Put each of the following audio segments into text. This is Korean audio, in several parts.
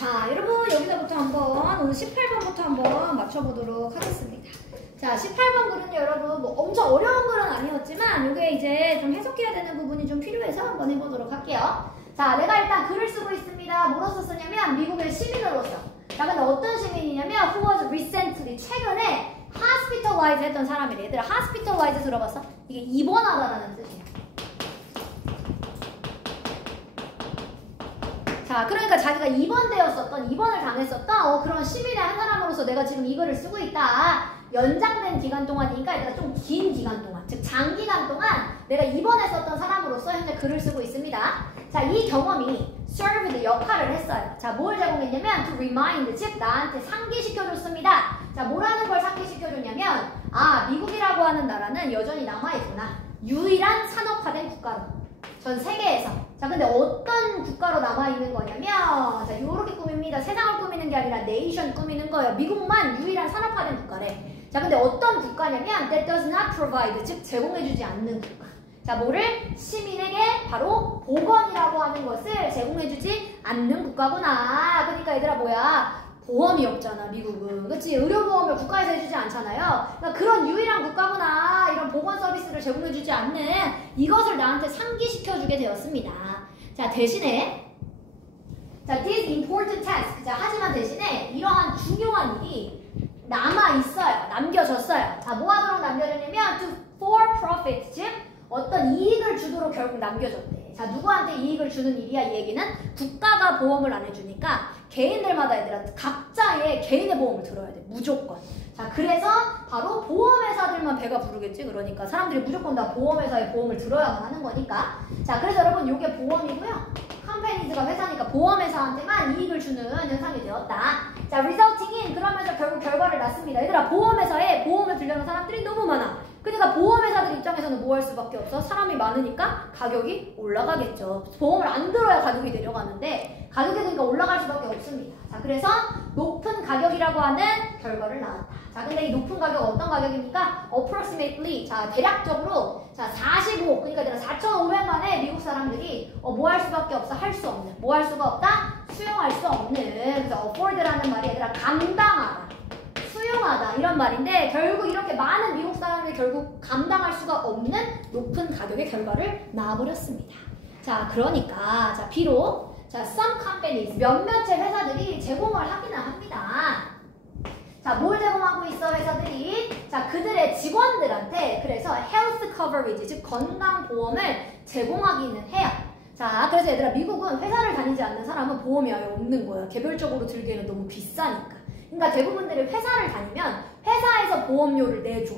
자, 여러분 여기서부터 한번 오늘 18번부터 한번 맞춰보도록 하겠습니다. 자, 18번 글은요, 여러분 뭐 엄청 어려운 글은 아니었지만 이게 이제 좀 해석해야 되는 부분이 좀 필요해서 한번 해보도록 할게요. 자, 내가 일단 글을 쓰고 있습니다. 뭐로써 쓰냐면 미국의 시민으로서. 자, 근데 어떤 시민이냐면 who was recently, 최근에 hospitalized 했던 사람이래. 얘들아, hospitalized 들어봤어? 이게 입원하다라는 뜻이야. 자, 그러니까 자기가 입원을 당했었던 그런 시민의 한 사람으로서 내가 지금 이 글을 쓰고 있다. 연장된 기간 동안이니까 얘들아 좀 긴 기간 동안, 즉 장기간 동안 내가 입원했었던 사람으로서 현재 글을 쓰고 있습니다. 자, 이 경험이 served, 역할을 했어요. 자, 뭘 제공했냐면 to remind, 즉 나한테 상기시켜줬습니다. 자, 뭐라는 걸 상기시켜줬냐면 미국이라고 하는 나라는 여전히 남아있구나. 유일한 산업화된 국가로. 전 세계에서. 자, 근데 어떤 국가로 남아있는 거냐면 자, 요렇게 꾸밉니다. 세상을 꾸미는 게 아니라 네이션 꾸미는 거예요. 미국만 유일한 산업화된 국가래. 자, 근데 어떤 국가냐면 that does not provide, 즉 제공해주지 않는 국가. 자, 뭐를? 시민에게 바로 보건이라고 하는 것을 제공해주지 않는 국가구나. 그러니까 얘들아 뭐야? 보험이 없잖아, 미국은. 그치? 의료보험을 국가에서 해주지 않잖아요. 그러니까 그런 유일한 국가구나. 이런 보건 서비스를 제공해주지 않는 이것을 나한테 상기시켜주게 되었습니다. 자, 대신에 자, this important task. 자, 하지만 대신에 이러한 중요한 일이 남아있어요. 남겨졌어요. 자, 뭐 하도록 남겨졌냐면 to for profit, 즉 어떤 이익을 주도록 결국 남겨졌대. 자, 누구한테 이익을 주는 일이야? 이 얘기는 국가가 보험을 안 해주니까 개인들마다 얘들아 각자의 개인의 보험을 들어야 돼. 무조건. 자, 그래서 바로 보험회사들만 배가 부르겠지. 그러니까 사람들이 무조건 다 보험회사의 보험을 들어야만 하는 거니까. 자, 그래서 여러분 이게 보험이고요. 컴퍼니즈가 회사니까 보험회사한테만 이익을 주는 현상이 되었다. 자, resulting in, 그러면서 결국 결과를 낳습니다. 얘들아, 보험회사에 보험을 들려는 사람들이 너무 많아. 그러니까 보험회사들 입장에서는 뭐 할 수밖에 없어? 사람이 많으니까 가격이 올라가겠죠. 보험을 안 들어야 가격이 내려가는데 가격이 그러니까 올라갈 수밖에 없습니다. 자, 그래서 높은 가격이라고 하는 결과를 낳았다. 자, 근데 이 높은 가격 어떤 가격입니까? approximately, 자, 대략적으로 자, 45, 그러니까 내가 4,500만에 미국 사람들이 뭐 할 수밖에 없어? 할 수 없는. 뭐 할 수가 없다? 수용할 수 없는. 그래서 afford라는 말이 얘들아 감당하다. 수용하다 이런 말인데 결국 이렇게 많은 미국 사람들이 결국 감당할 수가 없는 높은 가격의 결과를 낳아버렸습니다. 자, 그러니까 자, 비록 자, some companies, 몇몇의 회사들이 제공을 하기는 합니다. 자, 뭘 제공하고 있어 회사들이? 자, 그들의 직원들한테 그래서 health coverage, 즉 건강보험을 제공하기는 해요. 자, 그래서 얘들아 미국은 회사를 다니지 않는 사람은 보험이 아예 없는 거야. 개별적으로 들기에는 너무 비싸니까. 그러니까 대부분들이 회사를 다니면 회사에서 보험료를 내줘.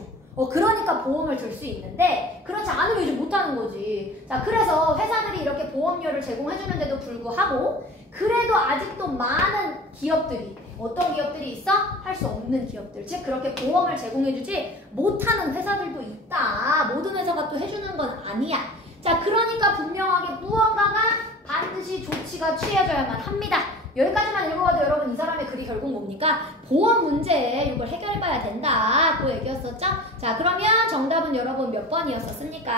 그러니까 보험을 들 수 있는데 그렇지 않으면 이제 못하는 거지. 자, 그래서 회사들이 이렇게 보험료를 제공해주는데도 불구하고 그래도 아직도 많은 기업들이 어떤 기업들이 있어? 할 수 없는 기업들. 즉 그렇게 보험을 제공해주지 못하는 회사들도 있다. 모든 회사가 또 해주는 건 아니야. 자, 그러니까 분명하게 무언가가 반드시 조치가 취해져야만 합니다. 여기까지만 읽어봐도 여러분 이 사람의 글이 결국 뭡니까? 보험 문제에 이걸 해결해봐야 된다. 그 얘기였었죠? 자, 그러면 정답은 여러분 몇 번이었었습니까?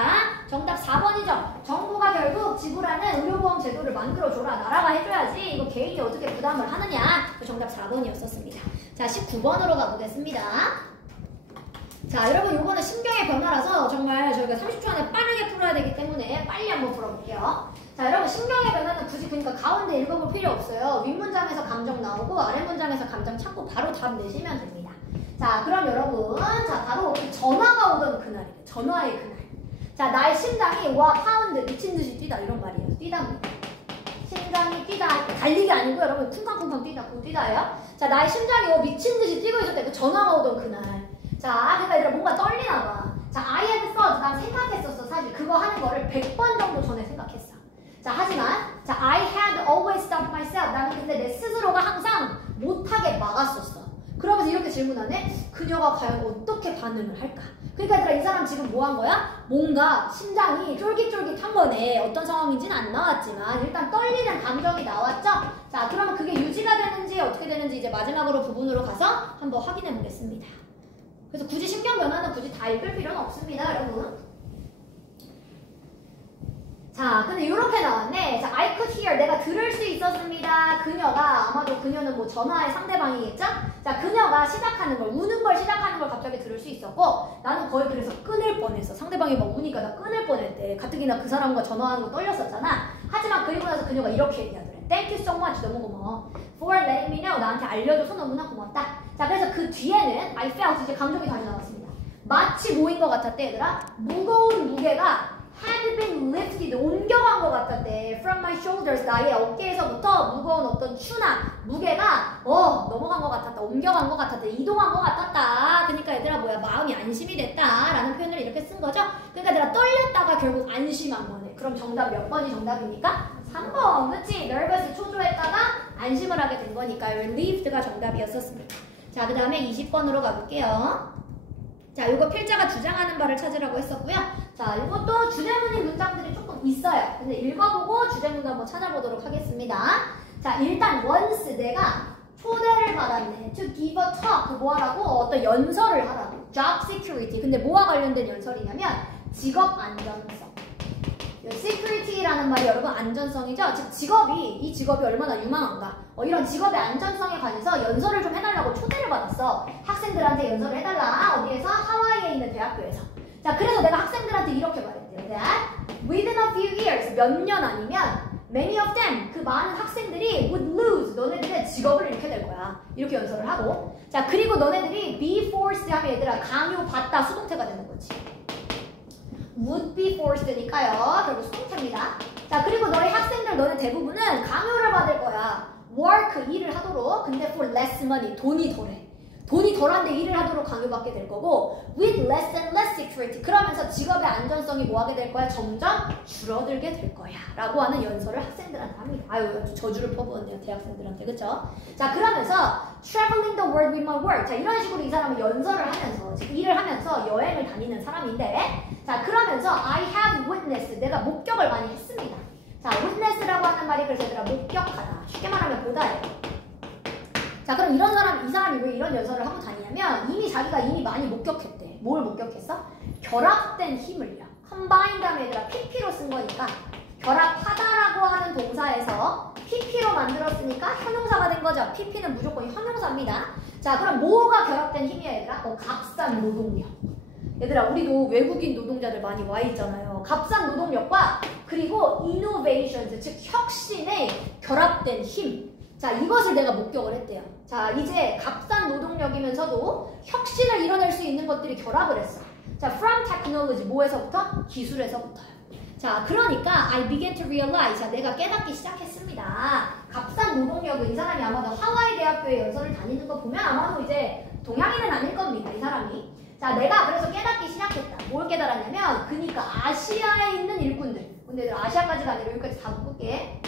정답 4번이죠. 정부가 결국 지불하는 의료보험 제도를 만들어줘라. 나라가 해줘야지. 이거 개인이 어떻게 부담을 하느냐. 정답 4번이었었습니다. 자, 19번으로 가보겠습니다. 자, 여러분 요거는 신경의 변화라서 정말 저희가 30초 안에 빠르게 풀어야 되기 때문에 빨리 한번 풀어볼게요. 자, 여러분 신경의 변화는 굳이 그러니까 가운데 읽어볼 필요 없어요. 윗문장에서 감정 나오고 아랫문장에서 감정 찾고 바로 답 내시면 됩니다. 자, 그럼 여러분 자, 바로 전화가 오던 그날이에요. 전화의 그날. 자, 나의 심장이 와 파운드 미친듯이 뛰다 이런 말이에요. 뛰답니다. 심장이 뛰다. 달리기 아니고 여러분 쿵쾅쿵쾅 뛰다. 그 뛰다예요. 자, 나의 심장이 미친듯이 뛰고 있을 때 그 전화가 오던 그날. 자, 그러니까 얘들아 뭔가 떨리나 봐. 자, I had thought, 난 생각했었어. 사실 그거 하는 거를 100번 정도 전에 생각했어. 자, 하지만 자, I had always stopped myself. 나는 근데 내 스스로가 항상 못하게 막았었어. 그러면서 이렇게 질문하네. 그녀가 과연 어떻게 반응을 할까? 그러니까 얘들아 이 사람 지금 뭐 한 거야? 뭔가 심장이 쫄깃쫄깃한 거네. 어떤 상황인지는 안 나왔지만 일단 떨리는 감정이 나왔죠? 자, 그러면 그게 유지가 되는지 어떻게 되는지 이제 마지막으로 부분으로 가서 한번 확인해 보겠습니다. 그래서 굳이 신경 변화는 굳이 다 읽을 필요는 없습니다, 여러분. 자, 근데 이렇게 나왔네. 자, I could hear, 내가 들을 수 있었습니다. 그녀가 아마도 그녀는 뭐 전화의 상대방이겠죠? 자, 그녀가 시작하는 걸, 우는 걸 시작하는 걸 갑자기 들을 수 있었고 나는 거의 그래서 끊을 뻔했어. 상대방이 막 우니까 나 끊을 뻔했대. 가뜩이나 그 사람과 전화하는 거 떨렸었잖아. 하지만 그리고 나서 그녀가 이렇게 얘기하더래. Thank you so much. 너무 고마워. For letting me know. 나한테 알려줘서 너무나 고맙다. 자, 그래서 그 뒤에는 I felt 이제 감정이 다시 나왔습니다. 마치 뭐인 것 같았대, 얘들아? 무거운 무게가 had been lifted, 옮겨간 것 같았대. From my shoulders, 나의 어깨에서부터 무거운 어떤 추나 무게가 넘어간 것 같았다, 옮겨간 것 같았다, 이동한 것 같았다. 그러니까 얘들아 뭐야, 마음이 안심이 됐다 라는 표현을 이렇게 쓴 거죠. 그러니까 얘들아 떨렸다가 결국 안심한 거네. 그럼 정답 몇 번이 정답입니까? 3번, 그치? nervous, 초조했다가 안심을 하게 된 거니까 relieved가 정답이었었습니다. 자, 그 다음에 20번으로 가볼게요. 자, 요거 필자가 주장하는 바를 찾으라고 했었고요. 자, 이것도 주제문인 문장들이 조금 있어요. 근데 읽어보고 주제문도 한번 찾아보도록 하겠습니다. 자, 일단 once 내가 초대를 받았네. to give a talk, 뭐 하라고? 어떤 연설을 하라고. job security. 근데 뭐와 관련된 연설이냐면 직업 안전성. security라는 말이 여러분 안전성이죠. 즉 이 직업이 얼마나 유망한가. 이런 직업의 안전성에 관해서 연설을 좀 해달라고 초대를 받았어. 학생들한테 연설을 해달라. 어디에서? 하와이에 있는 대학교에서. 자, 그래서 내가 학생들한테 이렇게 말했대요. That within a few years, 몇 년 아니면 many of them, 그 많은 학생들이 would lose, 너네들의 직업을 잃게 될 거야. 이렇게 연설을 하고. 자, 그리고 너네들이 be forced 하면 얘들아 강요받다 수동태가 되는 거지. would be forced니까요. 결국 수동태입니다. 자, 그리고 너희 학생들, 너네 대부분은 강요를 받을 거야. work, 일을 하도록. 근데 for less money, 돈이 덜해. 돈이 덜한데 일을 하도록 강요받게 될 거고 with less and less security. 그러면서 직업의 안전성이 뭐 하게 될 거야? 점점 줄어들게 될 거야. 라고 하는 연설을 학생들한테 합니다. 아유, 저주를 퍼부었네요. 대학생들한테. 그쵸? 자, 그러면서 traveling the world with my work. 자, 이런 식으로 이 사람은 연설을 하면서, 즉 일을 하면서 여행을 다니는 사람인데, 자, 그러면서 I have witnessed. 내가 목격을 많이 했습니다. 자, witness라고 하는 말이 그래서 얘들아 목격하다. 쉽게 말하면 보다예요. 자, 그럼 이 사람이 왜 이런 연설을 하고 다니냐면 자기가 이미 많이 목격했대. 뭘 목격했어? 결합된 힘을요. combined 하면 얘들아 pp로 쓴 거니까 결합하다라고 하는 동사에서 pp로 만들었으니까 형용사가 된 거죠. pp는 무조건 형용사입니다. 자, 그럼 뭐가 결합된 힘이야 얘들아? 값싼 노동력. 얘들아, 우리도 외국인 노동자들 많이 와 있잖아요. 값싼 노동력과 그리고 innovations, 즉 혁신의 결합된 힘. 자, 이것을 내가 목격을 했대요. 자, 이제 값싼 노동력이면서도 혁신을 이뤄낼 수 있는 것들이 결합을 했어. 자, from technology, 뭐에서부터? 기술에서부터요. 자, 그러니까 I began to realize, 자, 내가 깨닫기 시작했습니다. 값싼 노동력은 이 사람이 아마도 하와이 대학교에 연설을 다니는 거 보면 아마도 이제 동양인은 아닐 겁니다, 이 사람이. 자, 내가 그래서 깨닫기 시작했다. 뭘 깨달았냐면, 그니까 아시아에 있는 일꾼들. 근데 아시아까지가 아니라 여기까지 다 묶을게.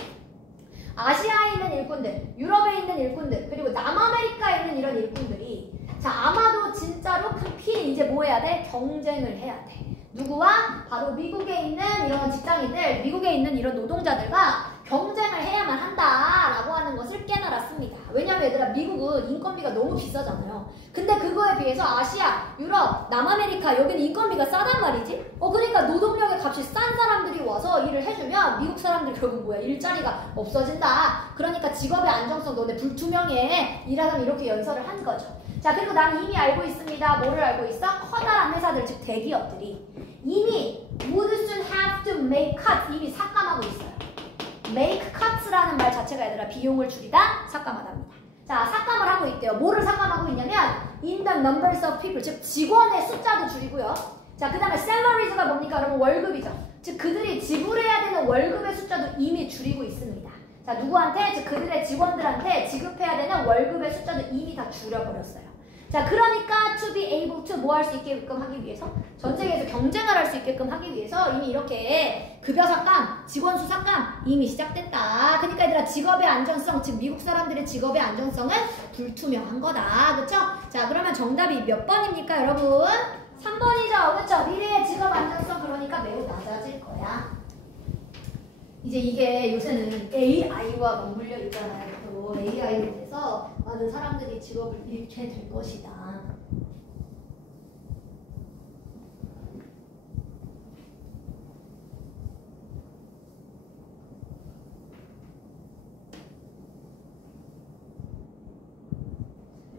아시아에 있는 일꾼들, 유럽에 있는 일꾼들, 그리고 남아메리카에 있는 이런 일꾼들이 자, 아마도 진짜로 큰 이제 뭐 해야 돼? 경쟁을 해야 돼. 누구와? 바로 미국에 있는 이런 직장인들, 미국에 있는 이런 노동자들과 경쟁을 해야만 한다라고 하는 것을 깨달았습니다. 왜냐면 얘들아, 미국은 인건비가 너무 비싸잖아요. 근데 그거에 비해서 아시아, 유럽, 남아메리카 여기는 인건비가 싸단 말이지? 그러니까 노동력의 값이 싼 사람들이 와서 일을 해주면 미국 사람들이 결국 뭐야? 일자리가 없어진다. 그러니까 직업의 안정성 너네 불투명해. 일하면 이렇게 연설을 한 거죠. 자, 그리고 나는 이미 알고 있습니다. 뭐를 알고 있어? 커다란 회사들, 즉 대기업들이 이미 would soon have to make cuts, 이미 삭감하고 있어요. make cuts라는 말 자체가 얘들아 비용을 줄이다, 삭감하답니다. 자, 삭감을 하고 있대요. 뭐를 삭감하고 있냐면 in the numbers of people, 즉 직원의 숫자도 줄이고요. 자, 그 다음에 salaries가 뭡니까? 여러분 월급이죠. 즉 그들이 지불해야 되는 월급의 숫자도 이미 줄이고 있습니다. 자, 누구한테? 즉 그들의 직원들한테 지급해야 되는 월급의 숫자도 이미 다 줄여버렸어요. 자, 그러니까 to be able to 뭐 할 수 있게끔 하기 위해서, 전 세계에서 경쟁을 할 수 있게끔 하기 위해서 이미 이렇게 급여 삭감, 직원 수 삭감 이미 시작됐다. 그러니까 얘들아 직업의 안정성, 즉 미국 사람들의 직업의 안정성은 불투명한 거다. 그쵸? 자, 그러면 정답이 몇 번입니까 여러분? 3번이죠. 그쵸? 미래의 직업 안정성, 그러니까 매우 낮아질 거야. 이제 이게 요새는 AI와 맞물려 있잖아요. AI로 인해서 많은 사람들이 직업을 잃게 될 것이다.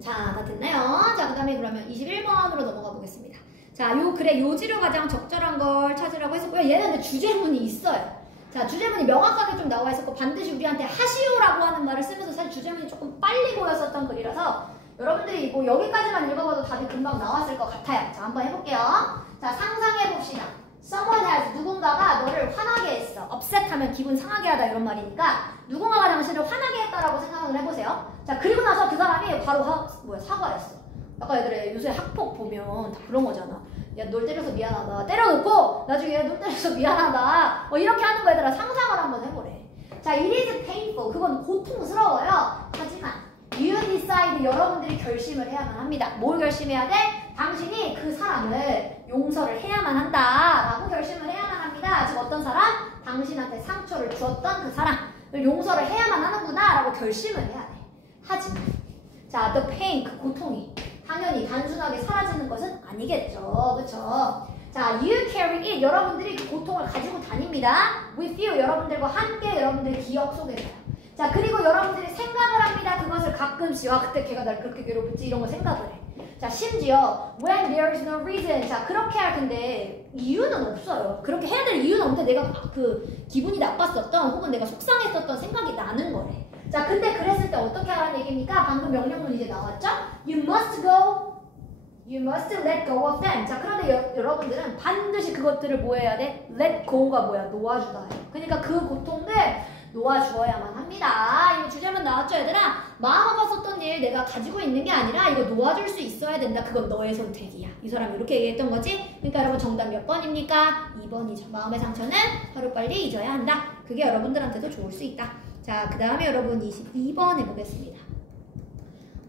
자, 다 됐나요? 자, 그 다음에 그러면 21번으로 넘어가 보겠습니다. 자, 요 글에 요지로 가장 적절한 걸 찾으라고 했었고요. 얘는 근데 주제문이 있어요. 자, 주제문이 명확하게 좀 나와 있었고 반드시 우리한테 하시오라고 하는 말을 쓰면서 사실 주제문이 조금 빨리 보였었던 글이라서 여러분들이 뭐 여기까지만 읽어봐도 답이 금방 나왔을 것 같아요. 자, 한번 해볼게요. 자, 상상해봅시다. Someone has, 누군가가 너를 화나게 했어. upset 하면 기분 상하게 하다 이런 말이니까 누군가가 당신을 화나게 했다라고 생각을 해보세요. 자, 그리고 나서 그 사람이 바로 사과했어. 아까 얘들아 요새 학폭 보면 다 그런 거잖아. 야, 널 때려서 미안하다. 때려놓고 나중에 야, 널 때려서 미안하다. 이렇게 하는 거 얘들아 상상을 한번 해보래. 자, it is painful. 그건 고통스러워요. 하지만 you decide, 여러분들이 결심을 해야만 합니다. 뭘 결심해야 돼? 당신이 그 사람을 용서를 해야만 한다 라고 결심을 해야만 합니다. 즉 어떤 사람? 당신한테 상처를 주었던 그 사람을 용서를 해야만 하는구나 라고 결심을 해야 돼. 하지만 자, the pain, 그 고통이 당연히 단순하게 사라지는 것은 아니겠죠. 그쵸? 자, you carry it, 여러분들이 그 고통을 가지고 다닙니다. with you, 여러분들과 함께 여러분들의 기억 속에서요. 자, 그리고 여러분들이 생각을 합니다. 그것을 가끔씩, 그때 걔가 날 그렇게 괴롭혔지 이런 거 생각을 해. 자, 심지어 when there is no reason, 자, 그렇게 할 텐데 이유는 없어요. 그렇게 해야 될 이유는 없는데 내가 그 기분이 나빴었던 혹은 내가 속상했었던 생각이 나는 거래. 자, 근데 그랬을 때 어떻게 하라는 얘기입니까? 방금 명령문 이제 나왔죠? You must let go of them. 자, 그런데 여러분들은 반드시 그것들을 뭐 해야 돼? let go가 뭐야? 놓아주다. 그러니까 그 고통들 놓아주어야만 합니다. 이거 주제문 나왔죠, 얘들아? 마음 아팠었던 일 내가 가지고 있는 게 아니라 이거 놓아줄 수 있어야 된다. 그건 너의 선택이야. 이 사람이 이렇게 얘기했던 거지? 그러니까 여러분 정답 몇 번입니까? 2번이죠. 마음의 상처는 하루빨리 잊어야 한다. 그게 여러분들한테도 좋을 수 있다. 자, 그 다음에 여러분 22번 해보겠습니다.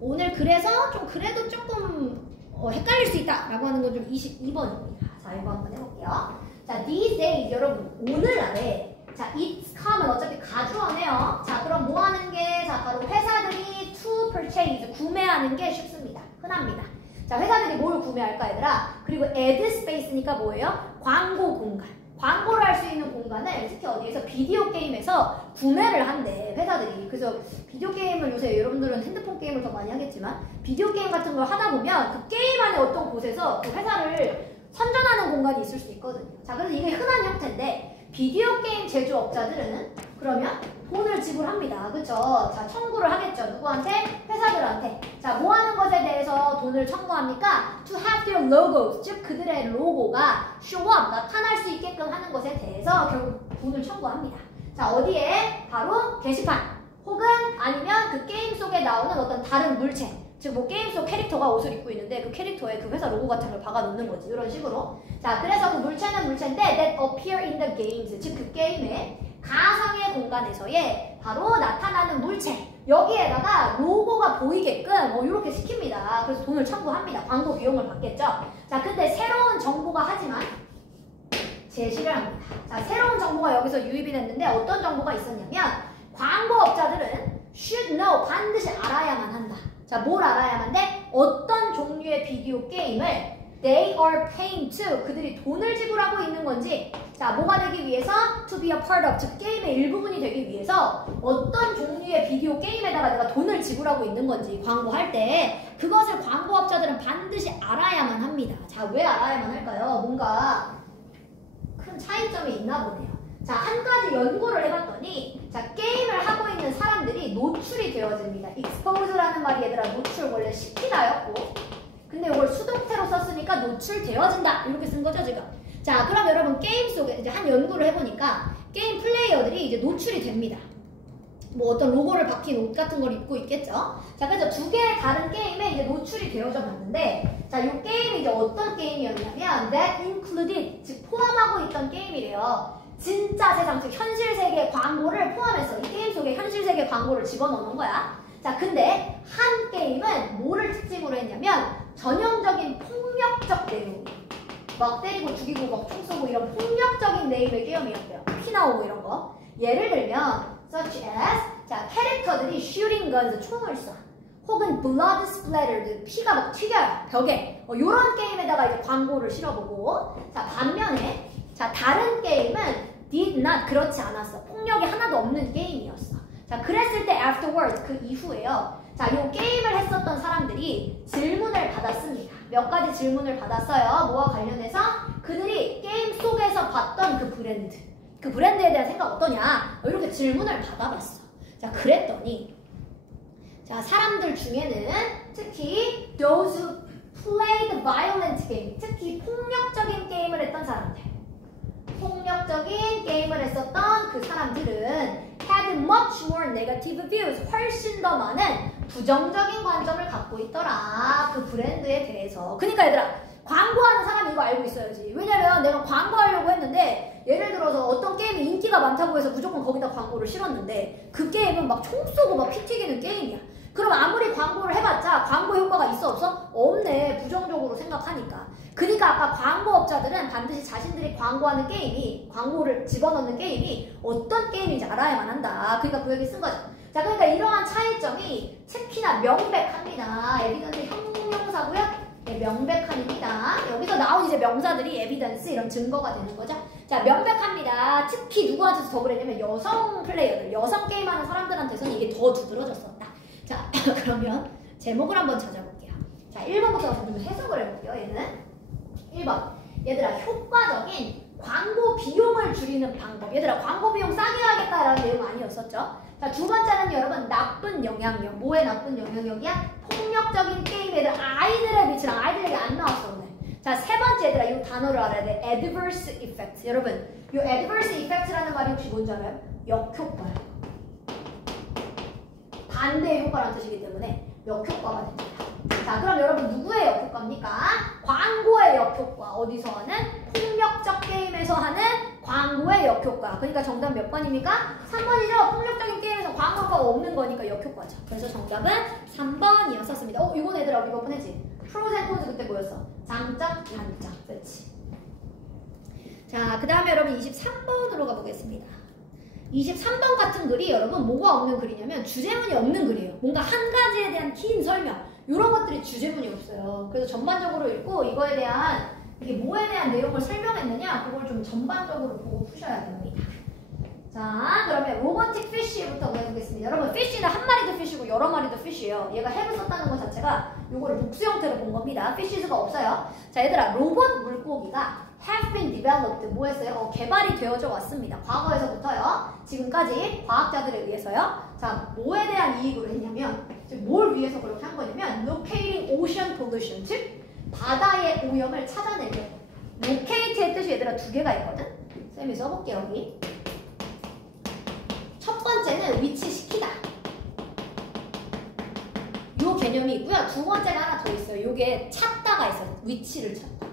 오늘 그래서 좀 그래도 조금 헷갈릴 수 있다 라고 하는 건 좀 22번입니다. 자, 이거 한번 해볼게요. 자, these days, 여러분 오늘날에 자, it's common, 어차피 가주어네요. 자, 그럼 뭐 하는 게, 자, 바로 회사들이 to purchase, 구매하는 게 쉽습니다. 흔합니다. 자, 회사들이 뭘 구매할까, 얘들아? 그리고 ad space니까 뭐예요? 광고 공간. 광고를 할 수 있는 공간을 특히 어디에서 비디오 게임에서 구매를 한대, 회사들이. 그래서 비디오 게임을 요새 여러분들은 핸드폰 게임을 더 많이 하겠지만 비디오 게임 같은 걸 하다 보면 그 게임 안에 어떤 곳에서 그 회사를 선전하는 공간이 있을 수 있거든요. 자, 그래서 이게 흔한 형태인데 비디오 게임 제조업자들은 그러면 돈을 지불합니다. 그쵸? 자, 청구를 하겠죠. 누구한테? 회사들한테. 자, 뭐 하는 것에 대해서 돈을 청구합니까? To have their logos, 즉 그들의 로고가 show up, 나타날 수 있게끔 하는 것에 대해서 결국 돈을 청구합니다. 자, 어디에? 바로 게시판 혹은 아니면 그 게임 속에 나오는 어떤 다른 물체, 즉 뭐 게임 속 캐릭터가 옷을 입고 있는데 그 캐릭터에 그 회사 로고 같은 걸 박아 놓는 거지. 이런 식으로. 자, 그래서 그 물체는 물체인데 that appear in the games, 즉 그 게임의 가상의 공간에서의 바로 나타나는 물체, 여기에다가 로고가 보이게끔 이렇게 시킵니다. 그래서 돈을 청구합니다. 광고 비용을 받겠죠. 자, 근데 새로운 정보가 하지만 제시를 합니다. 자, 새로운 정보가 여기서 유입이 됐는데 어떤 정보가 있었냐면 광고업자들은 should know, 반드시 알아야만 한다. 자, 뭘 알아야만 돼? 어떤 종류의 비디오 게임을 they are paying to, 그들이 돈을 지불하고 있는 건지, 자, 뭐가 되기 위해서? to be a part of, 즉 게임의 일부분이 되기 위해서 어떤 종류의 비디오 게임에다가 내가 돈을 지불하고 있는 건지 광고할 때 그것을 광고업자들은 반드시 알아야만 합니다. 자, 왜 알아야만 할까요? 뭔가 큰 차이점이 있나 보네요. 자, 한 가지 연구를 해봤더니 자, 게임을 하고 있는 사람들이 노출이 되어집니다. expose라는 말이 얘들아 노출 원래 시키다였고, 근데 이걸 수동태로 썼으니까 노출되어진다 이렇게 쓴 거죠 지금. 자, 그럼 여러분 게임 속에 이제 한 연구를 해보니까 게임 플레이어들이 이제 노출이 됩니다. 뭐 어떤 로고를 박힌 옷 같은 걸 입고 있겠죠. 자, 그래서 두 개의 다른 게임에 이제 노출이 되어져 봤는데, 자, 이 게임이 이제 어떤 게임이었냐면 that included, 즉 포함하고 있던 게임이래요. 진짜 세상, 즉 현실 세계 광고를 포함해서 이 게임 속에 현실 세계 광고를 집어넣는 거야. 자, 근데 한 게임은 뭐를 특징으로 했냐면 전형적인 폭력적 내용, 막 때리고 죽이고 막 총 쏘고 이런 폭력적인 내용의 게임이었대요. 피 나오고 이런 거. 예를 들면 such as, 자, 캐릭터들이 shooting guns, 총을 쏴, 혹은 blood splattered, 피가 막 튀겨요 벽에. 요런 게임에다가 이제 광고를 실어보고, 자, 반면에 자, 다른 게임은 did not, 그렇지 않았어. 폭력이 하나도 없는 게임이었어. 자, 그랬을 때 afterwards, 그 이후에요. 자, 요 게임을 했었던 사람들이 질문을 받았습니다. 몇 가지 질문을 받았어요. 뭐와 관련해서? 그들이 게임 속에서 봤던 그 브랜드. 그 브랜드에 대한 생각 어떠냐? 이렇게 질문을 받아봤어. 자, 그랬더니 자, 사람들 중에는 특히 those who played violent game, 특히 폭력적인 게임을 했던 사람들. 폭력적인 게임을 했었던 그 사람들은 had much more negative views, 훨씬 더 많은 부정적인 관점을 갖고 있더라. 그 브랜드에 대해서. 그러니까 얘들아, 광고하는 사람이 이거 알고 있어야지. 왜냐면 내가 광고하려고 했는데 예를 들어서 어떤 게임이 인기가 많다고 해서 무조건 거기다 광고를 실었는데 그 게임은 막 총 쏘고 막 피 튀기는 게임이야. 그럼 아무리 광고를 해봤자 광고 효과가 있어 없어? 없네. 부정적으로 생각하니까. 그러니까 아까 광고업자들은 반드시 자신들이 광고하는 게임이, 광고를 집어넣는 게임이 어떤 게임인지 알아야만 한다. 그러니까 그 얘기 쓴 거죠. 자, 그러니까 이러한 차이점이 특히나 명백합니다. 에비던스 형용사고요. 네, 명백합니다. 여기서 나온 이제 명사들이 에비던스 이런 증거가 되는 거죠. 자, 명백합니다. 특히 누구한테서 더 그랬냐면 여성 플레이어들, 여성 게임하는 사람들한테서는 이게 더 두드러졌었다. 자, 그러면 제목을 한번 찾아볼게요. 자, 1번부터 좀 해석을 해볼게요. 얘는 1번. 얘들아, 효과적인 광고 비용을 줄이는 방법. 얘들아, 광고 비용 싸게 하겠다라는 내용 아니었었죠? 자, 두 번째는 여러분, 나쁜 영향력. 뭐의 나쁜 영향력이야? 폭력적인 게임에 대한 아이들에 미치는, 아이들에게 안 나왔어, 오늘. 자, 세 번째 얘들아, 이 단어를 알아야 돼. adverse effect. 여러분, 이 adverse effect라는 말이 혹시 뭔지 알아요? 역효과예요. 반대의 효과라는 뜻이기 때문에 역효과가 됩니다. 자, 그럼 여러분 누구의 역효과입니까? 광고의 역효과. 어디서 하는? 폭력적 게임에서 하는 광고의 역효과. 그러니까 정답 몇 번입니까? 3번이죠? 폭력적인 게임에서 광고 효과가 없는 거니까 역효과죠. 그래서 정답은 3번이었었습니다. 이건 얘들아 우리 몇 번 했지? 프로즈 앤 콘즈 그때 뭐였어? 장점, 단점. 그렇지. 자, 그 다음에 여러분 23번으로 가보겠습니다. 23번 같은 글이 여러분 뭐가 없는 글이냐면 주제문이 없는 글이에요. 뭔가 한 가지에 대한 긴 설명 이런 것들이 주제문이 없어요. 그래서 전반적으로 읽고 이거에 대한 이게 뭐에 대한 내용을 설명했느냐 그걸 좀 전반적으로 보고 푸셔야 됩니다. 자, 그러면 로보틱 피쉬부터 보여보겠습니다. 여러분 피쉬는 한 마리도 피쉬고 여러 마리도 피쉬예요. 얘가 have 썼다는 것 자체가 이거를 복수 형태로 본 겁니다. 피쉬즈가 없어요. 자, 얘들아 로봇 물고기가 have been developed 뭐 했어요? 개발이 되어져 왔습니다. 과거에서부터요. 지금까지 과학자들에 의해서요. 자, 뭐에 대한 이익으로 했냐면 뭘 위해서 그렇게 한 거냐면 locating ocean pollution 즉 바다의 오염을 찾아내려고. locate의 뜻이 얘들아 두 개가 있거든. 쌤이 써볼게 여기. 첫 번째는 위치시키다. 요 개념이 있고요. 두 번째가 하나 더 있어요. 요게 찾다가 있어요. 위치를 찾다.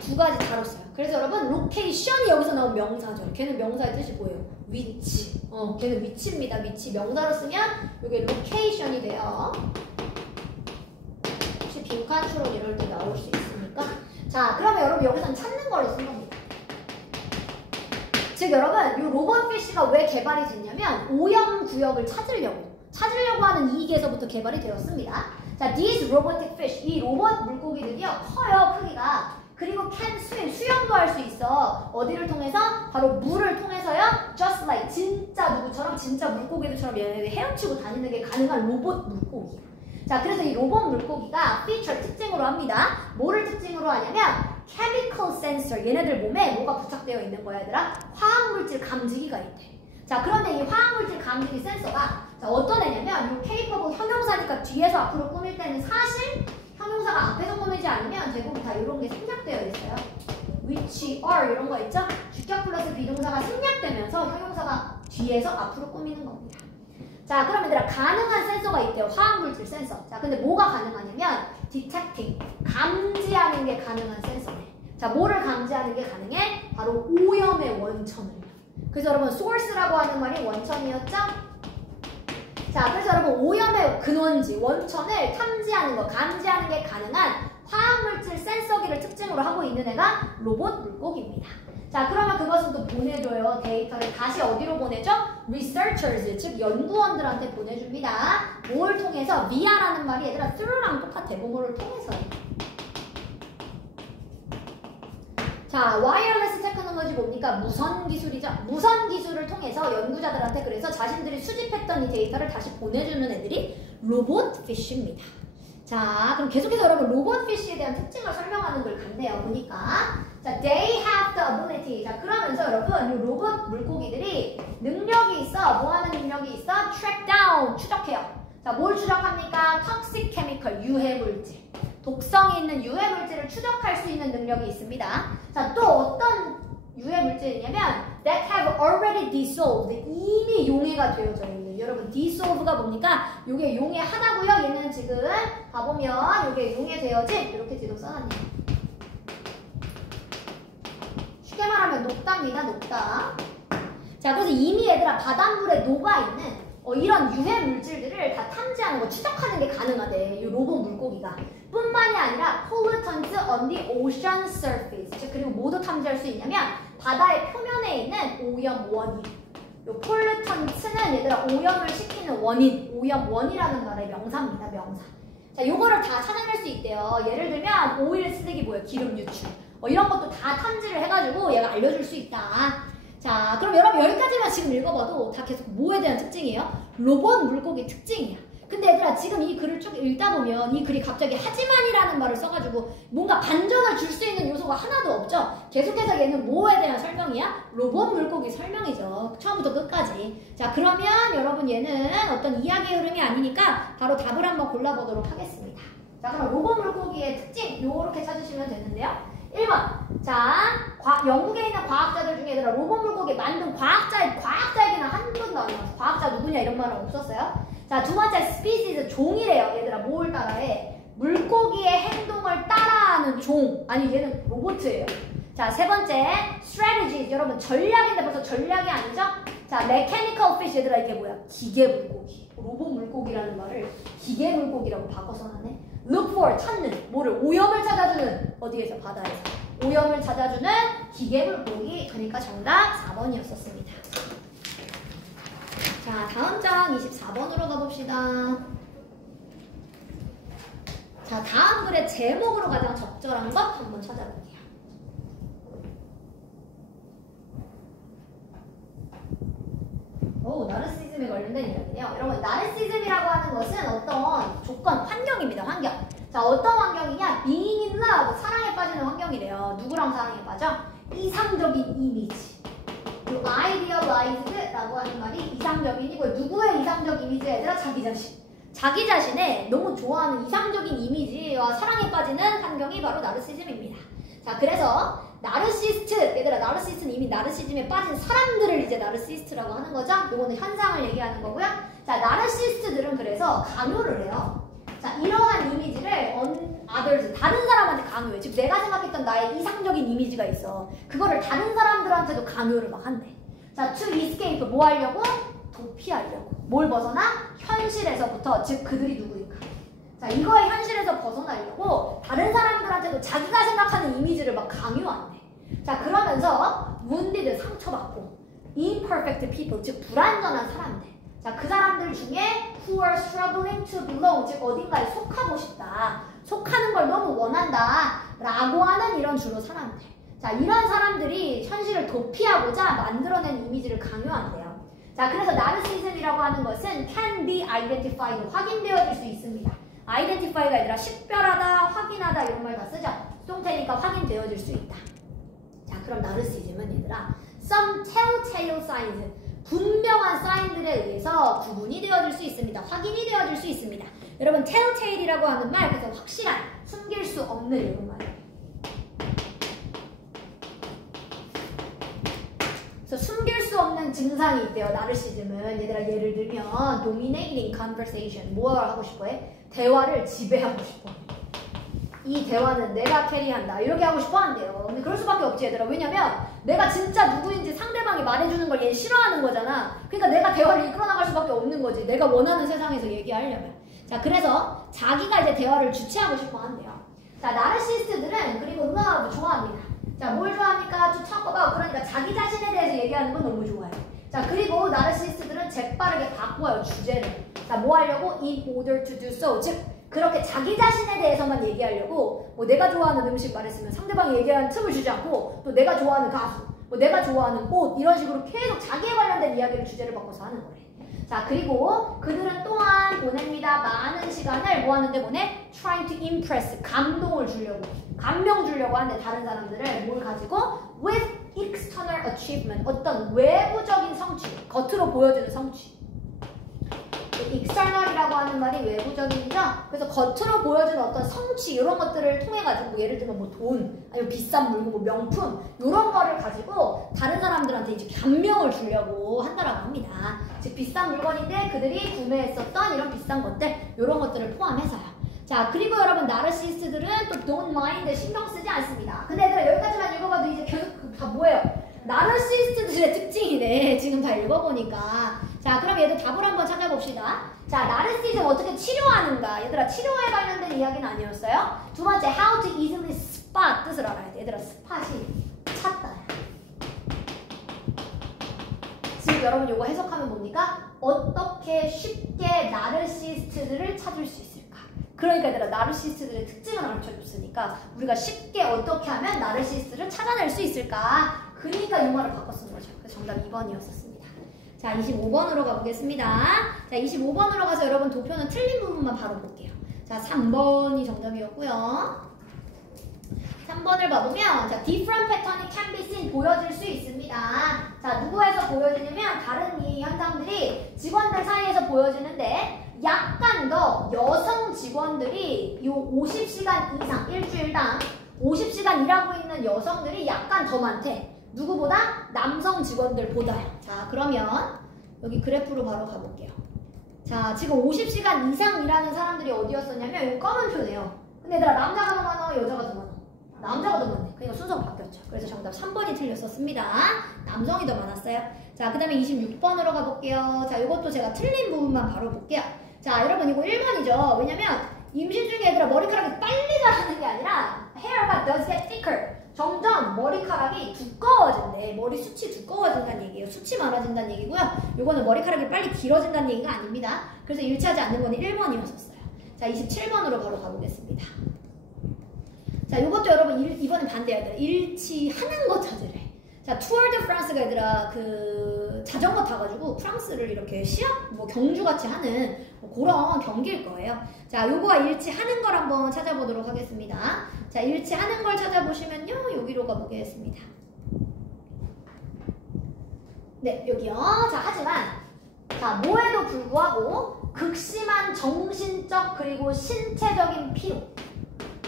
두 가지 다뤘어요. 그래서 여러분 로케이션이 여기서 나온 명사죠. 걔는 명사의 뜻이 뭐예요? 위치. 걔는 위치입니다. 위치 명사로 쓰면 이게 로케이션이 돼요. 혹시 빈칸 추론 이럴 때 나올 수 있으니까. 자, 그러면 여러분 여기서는 찾는 걸로 쓴 겁니다. 즉 여러분 이 로봇 피쉬가 왜 개발이 됐냐면 오염 구역을 찾으려고 하는 이익에서부터 개발이 되었습니다. 자, these robotic fish 이 로봇 물고기들이요 커요 크기가. 그리고 can swim, 수영도 할 수 있어. 어디를 통해서? 바로 물을 통해서요. Just like, 진짜 누구처럼? 진짜 물고기들처럼 얘네들이 헤엄치고 다니는 게 가능한 로봇 물고기. 자, 그래서 이 로봇 물고기가 feature 특징으로 합니다. 뭐를 특징으로 하냐면 chemical sensor, 얘네들 몸에 뭐가 부착되어 있는 거야 얘들아? 화학물질 감지기가 있대. 자, 그런데 이 화학물질 감지기 센서가 자, 어떤 애냐면 이 capable 형용사니까 뒤에서 앞으로 꾸밀 때는 사실 형용사가 앞에서 꾸미지 않으면 대부분 다 이런 게 생략되어 있어요. which are 이런 거 있죠? 주격 플러스 비동사가 생략되면서 형용사가 뒤에서 앞으로 꾸미는 겁니다. 자, 그럼 얘들아 가능한 센서가 있대요. 화학물질 센서. 자, 근데 뭐가 가능하냐면 detecting, 감지하는 게 가능한 센서네. 자, 뭐를 감지하는 게 가능해? 바로 오염의 원천을. 그래서 여러분 source라고 하는 말이 원천이었죠? 자, 그래서 여러분 오염의 근원지, 원천을 탐지하는 거, 감지하는 게 가능한 화학물질 센서기를 특징으로 하고 있는 애가 로봇 물고기입니다. 자, 그러면 그것은 또 보내줘요. 데이터를 다시 어디로 보내죠? researchers, 즉 연구원들한테 보내줍니다. 뭘 통해서? via라는 말이 얘들아 through랑 똑같아. 뭐를 통해서. 자, 와이어리스 테크놀로지 것이 뭡니까? 무선 기술이죠. 무선 기술을 통해서 연구자들한테 그래서 자신들이 수집했던 이 데이터를 다시 보내주는 애들이 로봇피쉬입니다. 자, 그럼 계속해서 여러분 로봇피쉬에 대한 특징을 설명하는 걸 간대요. 보니까 자, they have the ability. 자, 그러면서 여러분 이 로봇 물고기들이 능력이 있어. 뭐 하는 능력이 있어? track down, 추적해요. 자, 뭘 추적합니까? toxic chemical, 유해물질. 독성이 있는 유해물질을 추적할 수 있는 능력이 있습니다. 자, 또 어떤 유해물질이냐면 that have already dissolved, 이미 용해가 되어져 있는. 여러분 dissolve가 뭡니까? 요게 용해하다고요. 얘는 지금 봐보면 요게 용해되어진 이렇게 뒤로 써놨네요. 쉽게 말하면 녹답니다. 녹다. 자, 그래서 이미 얘들아 바닷물에 녹아있는 이런 유해 물질들을 다 탐지하는 거, 추적하는 게 가능하대. 이 로봇 물고기가. 뿐만이 아니라 pollutants on the ocean surface. 그리고 뭐도 탐지할 수 있냐면 바다의 표면에 있는 오염 원인. 요 pollutants는 얘들아 오염을 시키는 원인. 오염원이라는 말의 명사입니다. 명사. 자, 요거를 다 찾아낼 수 있대요. 예를 들면 오일 쓰레기 뭐예요? 기름 유출. 이런 것도 다 탐지를 해가지고 얘가 알려줄 수 있다. 자, 그럼 여러분 여기까지만 지금 읽어봐도 다 계속 뭐에 대한 특징이에요? 로봇 물고기 특징이야. 근데 얘들아 지금 이 글을 쭉 읽다 보면 이 글이 갑자기 하지만이라는 말을 써가지고 뭔가 반전을 줄 수 있는 요소가 하나도 없죠? 계속해서 얘는 뭐에 대한 설명이야? 로봇 물고기 설명이죠. 처음부터 끝까지. 자, 그러면 여러분 얘는 어떤 이야기의 흐름이 아니니까 바로 답을 한번 골라보도록 하겠습니다. 자, 그럼 로봇 물고기의 특징 요렇게 찾으시면 되는데요. 1번. 자, 영국에 있는 과학자들 중에 얘들아 로봇 물고기 만든 과학자에게는 한 번도 안 나왔어. 과학자 누구냐 이런 말은 없었어요. 자, 두 번째 스피시스 종이래요. 얘들아 뭘 따라해? 물고기의 행동을 따라하는 종. 아니 얘는 로봇이에요. 자, 세 번째 strategies. 여러분 전략인데 벌써 전략이 아니죠? 자, mechanical fish. 얘들아 이게 뭐야? 기계 물고기. 로봇 물고기라는 말을 기계 물고기라고 바꿔서 하네. look for, 찾는, 뭐를? 오염을 찾아주는, 어디에서? 바다에서. 오염을 찾아주는 기계 물고기. 그러니까 정답 4번이었었습니다. 자, 다음 장 24번으로 가봅시다. 자, 다음 글의 제목으로 가장 적절한 것 한번 찾아볼게요. 나르시즘에 관련된 이야기네요. 여러분, 나르시즘이라고 하는 것은 어떤 조건, 환경입니다. 환경. 자, 어떤 환경이냐? being in love, 사랑에 빠지는 환경이래요. 누구랑 사랑에 빠져? 이상적인 이미지. 이 idealized라고 하는 말이 이상적인이고, 누구의 이상적 이미지에 얘들아? 자기 자신. 자기 자신의 너무 좋아하는 이상적인 이미지와 사랑에 빠지는 환경이 바로 나르시즘입니다. 자, 그래서 나르시스트, 얘들아 나르시스트는 이미 나르시즘에 빠진 사람들을 이제 나르시스트라고 하는 거죠. 요거는 현상을 얘기하는 거고요. 자, 나르시스트들은 그래서 강요를 해요. 자, 이러한 이미지를 others, 다른 사람한테 강요해. 즉 내가 생각했던 나의 이상적인 이미지가 있어. 그거를 다른 사람들한테도 강요를 막 한대. 자, to escape, 뭐 하려고? 도피하려고. 뭘 벗어나? 현실에서부터, 즉 그들이 누구인가. 자, 이거의 현실에서 벗어나려고 다른 사람들한테도 자기가 생각하는 이미지를 막 강요한대. 자, 그러면서 wounded, 상처받고 imperfect people, 즉 불완전한 사람들. 자, 그 사람들 중에 who are struggling to belong, 즉 어딘가에 속하고 싶다. 속하는 걸 너무 원한다. 라고 하는 이런 주로 사람들. 자, 이런 사람들이 현실을 도피하고자 만들어낸 이미지를 강요한대요. 자, 그래서 나르시즘이라고 하는 것은 can be identified, 확인되어질 수 있습니다. identify가 아니라 식별하다, 확인하다 이런 말 다 쓰죠. 수동태니까 확인되어질 수 있다. 자, 그럼 나르시즘은 얘들아 some telltale signs, 분명한 사인들에 의해서 구분이 되어질 수 있습니다. 확인이 되어질 수 있습니다. 여러분 telltale이라고 하는 말, 그래서 확실한, 숨길 수 없는 이런 말이에요. 그래서 숨길 수 없는 증상이 있대요. 나르시즘은. 얘들아 예를 들면 dominating conversation, 뭐 하고 싶어 해? 대화를 지배하고 싶어. 이 대화는 내가 캐리한다. 이렇게 하고 싶어 한대요. 근데 그럴 수밖에 없지 얘들아. 왜냐면 내가 진짜 누구인지 상대방이 말해주는 걸 얘 싫어하는 거잖아. 그러니까 내가 대화를 이끌어 나갈 수밖에 없는 거지. 내가 원하는 세상에서 얘기하려면. 자, 그래서 자기가 이제 대화를 주체하고 싶어 한대요. 자, 나르시스트들은 그리고 love, 좋아합니다. 자, 뭘 좋아합니까? 좀 찾고봐. 그러니까 자기 자신에 대해서 얘기하는 건 너무 좋아해. 자, 그리고 나르시스트들은 재빠르게 바꿔요, 주제를. 자, 뭐 하려고? In order to do so. 즉, 그렇게 자기 자신에 대해서만 얘기하려고, 뭐 내가 좋아하는 음식 말했으면 상대방이 얘기하는 틈을 주지 않고, 또 내가 좋아하는 가수, 뭐 내가 좋아하는 옷 이런 식으로 계속 자기에 관련된 이야기를 주제를 바꿔서 하는 거래. 자, 그리고 그들은 또한 보냅니다. 많은 시간을 뭐 하는데 보내? Trying to impress, 감동을 주려고, 감명 주려고 하는데 다른 사람들을 뭘 가지고? With external achievement, 어떤 외부적인 성취, 겉으로 보여주는 성취. external이라고 하는 말이 외부적인이죠. 그래서 겉으로 보여주는 어떤 성취 이런 것들을 통해 가지고 예를 들면 뭐 돈, 아니면 비싼 물건, 뭐 명품 이런 거를 가지고 다른 사람들한테 이제 감명을 주려고 한다라고 합니다. 즉 비싼 물건인데 그들이 구매했었던 이런 비싼 것들 이런 것들을 포함해서요. 자, 그리고 여러분 나르시스트들은 또 don't mind, 신경 쓰지 않습니다. 근데 얘들아 여기까지만 읽어봐도 이제 계속 다 뭐예요? 나르시스트들의 특징이네. 지금 다 읽어보니까. 자, 그럼 얘들 답을 한번 찾아봅시다. 자, 나르시즘 어떻게 치료하는가? 얘들아, 치료에 관련된 이야기는 아니었어요? 두 번째, how to easily spot 뜻을 알아야 돼. 얘들아, spot이 찾다. 지금 여러분 요거 해석하면 뭡니까? 어떻게 쉽게 나르시스트들을 찾을 수 있을까? 그러니까 얘들아, 나르시스트들의 특징을 알려줬으니까 우리가 쉽게 어떻게 하면 나르시스트를 찾아낼 수 있을까? 그러니까 이 말을 바꿔 쓴 거죠. 그래서 정답 2번이었었습니다. 자, 25번으로 가보겠습니다. 자, 25번으로 가서 여러분 도표는 틀린 부분만 바로 볼게요. 자, 3번이 정답이었고요. 3번을 봐보면 자, different pattern이 can be seen, 보여질 수 있습니다. 자, 누구에서 보여지냐면 다른 이 현상들이 직원들 사이에서 보여지는데 약간 더 여성 직원들이 요 50시간 이상, 일주일당 50시간 일하고 있는 여성들이 약간 더 많대. 누구보다? 남성 직원들보다요. 자, 그러면 여기 그래프로 바로 가볼게요. 자, 지금 50시간 이상 일하는 사람들이 어디였었냐면 여기 검은 표네요. 근데 얘들아, 남자가 더 많아, 여자가 더 많아? 남자가 더 많네. 그러니까 순서가 바뀌었죠. 그래서 정답 3번이 틀렸었습니다. 남성이 더 많았어요. 자, 그 다음에 26번으로 가볼게요. 자, 이것도 제가 틀린 부분만 바로 볼게요. 자, 여러분 이거 1번이죠. 왜냐면 임신 중에 얘들아 머리카락이 빨리 자라는 게 아니라 hair가 does get thicker. 점점 머리카락이 두꺼워진대. 머리 숱이 두꺼워진다는 얘기예요. 숱이 많아진다는 얘기고요. 요거는 머리카락이 빨리 길어진다는 얘기가 아닙니다. 그래서 일치하지 않는 거는 1번이었었어요. 자, 27번으로 바로 가보겠습니다. 자, 요것도 여러분 이번엔 반대야. 얘들아. 일치하는 거 찾으래. 자, 투어 드 프랑스가 얘들아 그 자전거 타가지고 프랑스를 이렇게 시합 뭐 경주같이 하는 뭐 그런 경기일 거예요. 자, 요거와 일치하는 걸 한번 찾아보도록 하겠습니다. 자, 일치하는 걸 찾아보시면요. 여기로 가보겠습니다. 네, 여기요. 자, 하지만 자, 뭐에도 불구하고 극심한 정신적 그리고 신체적인 피로.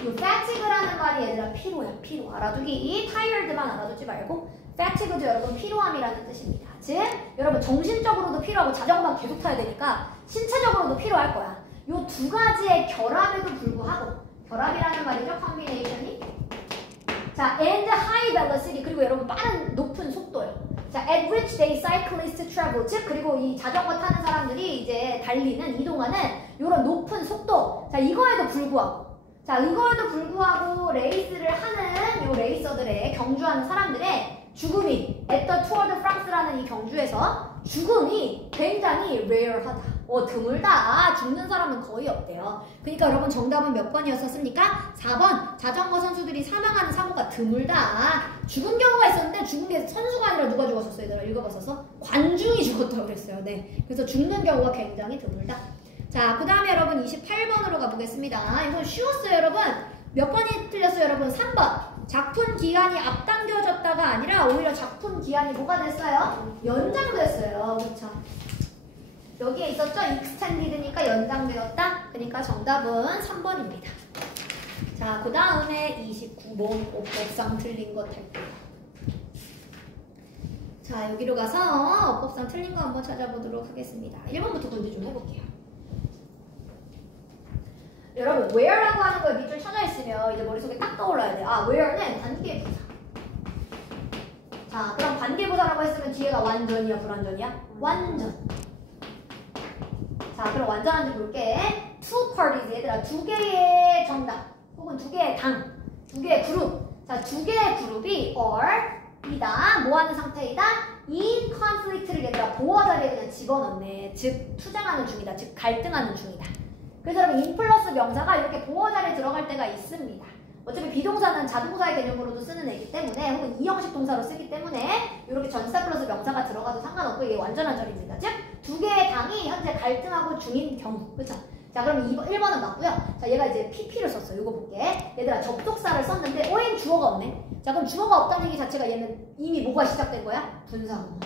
이 fatigue라는 말이 얘들아 피로야. 피로. 알아두기. tired만 알아두지 말고 fatigue도 여러분 피로함이라는 뜻입니다. 즉 여러분 정신적으로도 피로하고 자전거만 계속 타야 되니까 신체적으로도 피로할 거야. 이 두 가지의 결합에도 불구하고 결합이라는 말이죠. 컨비네이션이. 자, and high velocity. 그리고 여러분 빠른 높은 속도요. 자, at which they cyclists travel. 즉 그리고 이 자전거 타는 사람들이 이제 달리는 이동하는 이런 높은 속도. 자, 이거에도 불구하고. 자, 이거에도 불구하고 레이스를 하는 이 레이서들의 경주하는 사람들의 죽음이 at the Tour de France라는 이 경주에서 죽음이 굉장히 rare하다. 드물다. 죽는 사람은 거의 없대요. 그러니까 여러분 정답은 몇 번이었었습니까? 4번. 자전거 선수들이 사망하는 사고가 드물다. 죽은 경우가 있었는데 죽은 게 선수가 아니라 누가 죽었었어요? 얘들아 읽어봤었어? 관중이 죽었다고 그랬어요. 네. 그래서 죽는 경우가 굉장히 드물다. 자, 그 다음에 여러분 28번으로 가보겠습니다. 이건 쉬웠어요, 여러분. 몇 번이 틀렸어요, 여러분? 3번. 작품 기한이 앞당겨졌다가 아니라 오히려 작품 기한이 뭐가 됐어요? 연장됐어요. 그렇죠? 여기에 있었죠? extended니까 연장되었다. 그러니까 정답은 3번입니다. 자, 그 다음에 29번 어법상 틀린 것 할게요. 자, 여기로 가서 어법상 틀린 거 한번 찾아보도록 하겠습니다. 1번부터 먼저 좀 해볼게요. 여러분, where라고 하는 거에 밑줄 쳐져 있으면 이제 머릿속에 딱 떠올라야 돼요. 아, where는 관계부사. 자, 그럼 관계부사라고 했으면 뒤에가 완전이야, 불완전이야? 완전. 자, 그럼 완전한지 볼게. two parties, 얘들아. 두 개의 정당, 혹은 두 개의 당, 두 개의 그룹. 자, 두 개의 그룹이 are, 이다. 뭐 하는 상태이다? in conflict를 얘들아 보호 자리에 그냥 집어넣네. 즉, 투쟁하는 중이다. 즉, 갈등하는 중이다. 그래서 여러분 인 플러스 명사가 이렇게 보호 자리에 들어갈 때가 있습니다. 어차피 비동사는 자동사의 개념으로도 쓰는 애기 때문에 혹은 이형식 동사로 쓰기 때문에 이렇게 전치사 플러스 명사가 들어가도 상관없고 이게 완전한 절입니다. 즉 두 개의 당이 현재 갈등하고 중인 경우. 그렇죠? 자 그럼 1번은 맞고요. 자 얘가 이제 PP를 썼어. 이거 볼게. 얘들아 접속사를 썼는데 오행 주어가 없네. 자 그럼 주어가 없다는 얘기 자체가 얘는 이미 뭐가 시작된 거야? 분사구문.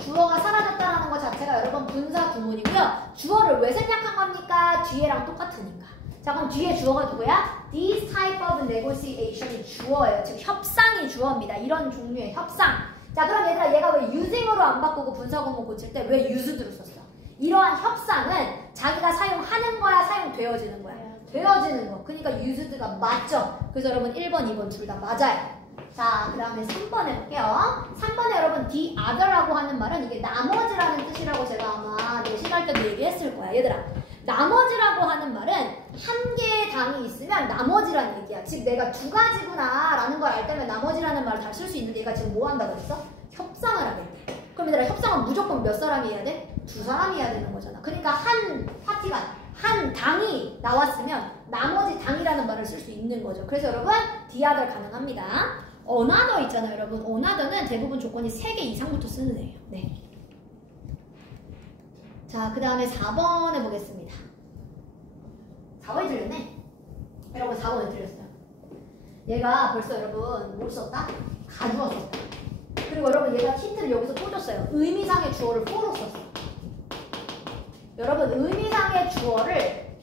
주어가 사라졌다는 것 자체가 여러분 분사구문이고요. 주어를 왜 생략한 겁니까? 뒤에랑 똑같으니까. 자 그럼 뒤에 주어가 누구야? This type of negotiation이 주어예요. 즉 협상이 주어입니다. 이런 종류의 협상. 자 그럼 얘들아 얘가 왜 using으로 안 바꾸고 분사구문 고칠 때 왜 used로 썼어? 이러한 협상은 자기가 사용하는 거야 사용되어지는 거야? 되어지는 거. 그러니까 used가 맞죠? 그래서 여러분 1번 2번 둘 다 맞아요. 자 그 다음에 3번 해볼게요. 3번에 여러분 the other라고 하는 말은 이게 나머지라는 뜻이라고 제가 아마 내신할 때도 얘기했을 거야. 얘들아 나머지라고 하는 말은 한 개의 당이 있으면 나머지라는 얘기야. 즉 내가 두 가지구나 라는 걸 알 때면 나머지라는 말을 다 쓸 수 있는데 얘가 지금 뭐 한다고 했어? 협상을 하겠대. 그럼 얘들아 협상은 무조건 몇 사람이 해야 돼? 두 사람이 해야 되는 거잖아. 그러니까 한 파티가 한 당이 나왔으면 나머지 당이라는 말을 쓸 수 있는 거죠. 그래서 여러분 the other 가능합니다. another 있잖아요 여러분. another는 대부분 조건이 3개 이상부터 쓰는 애예요. 네. 자, 그 다음에 4번 해보겠습니다. 4번이 틀렸네. 여러분 4번이 틀렸어요. 얘가 벌써 여러분 뭘 썼다? 가주어 썼다. 그리고 여러분 얘가 힌트를 여기서 또 줬어요. 의미상의 주어를 for로 썼어. 여러분 의미상의 주어를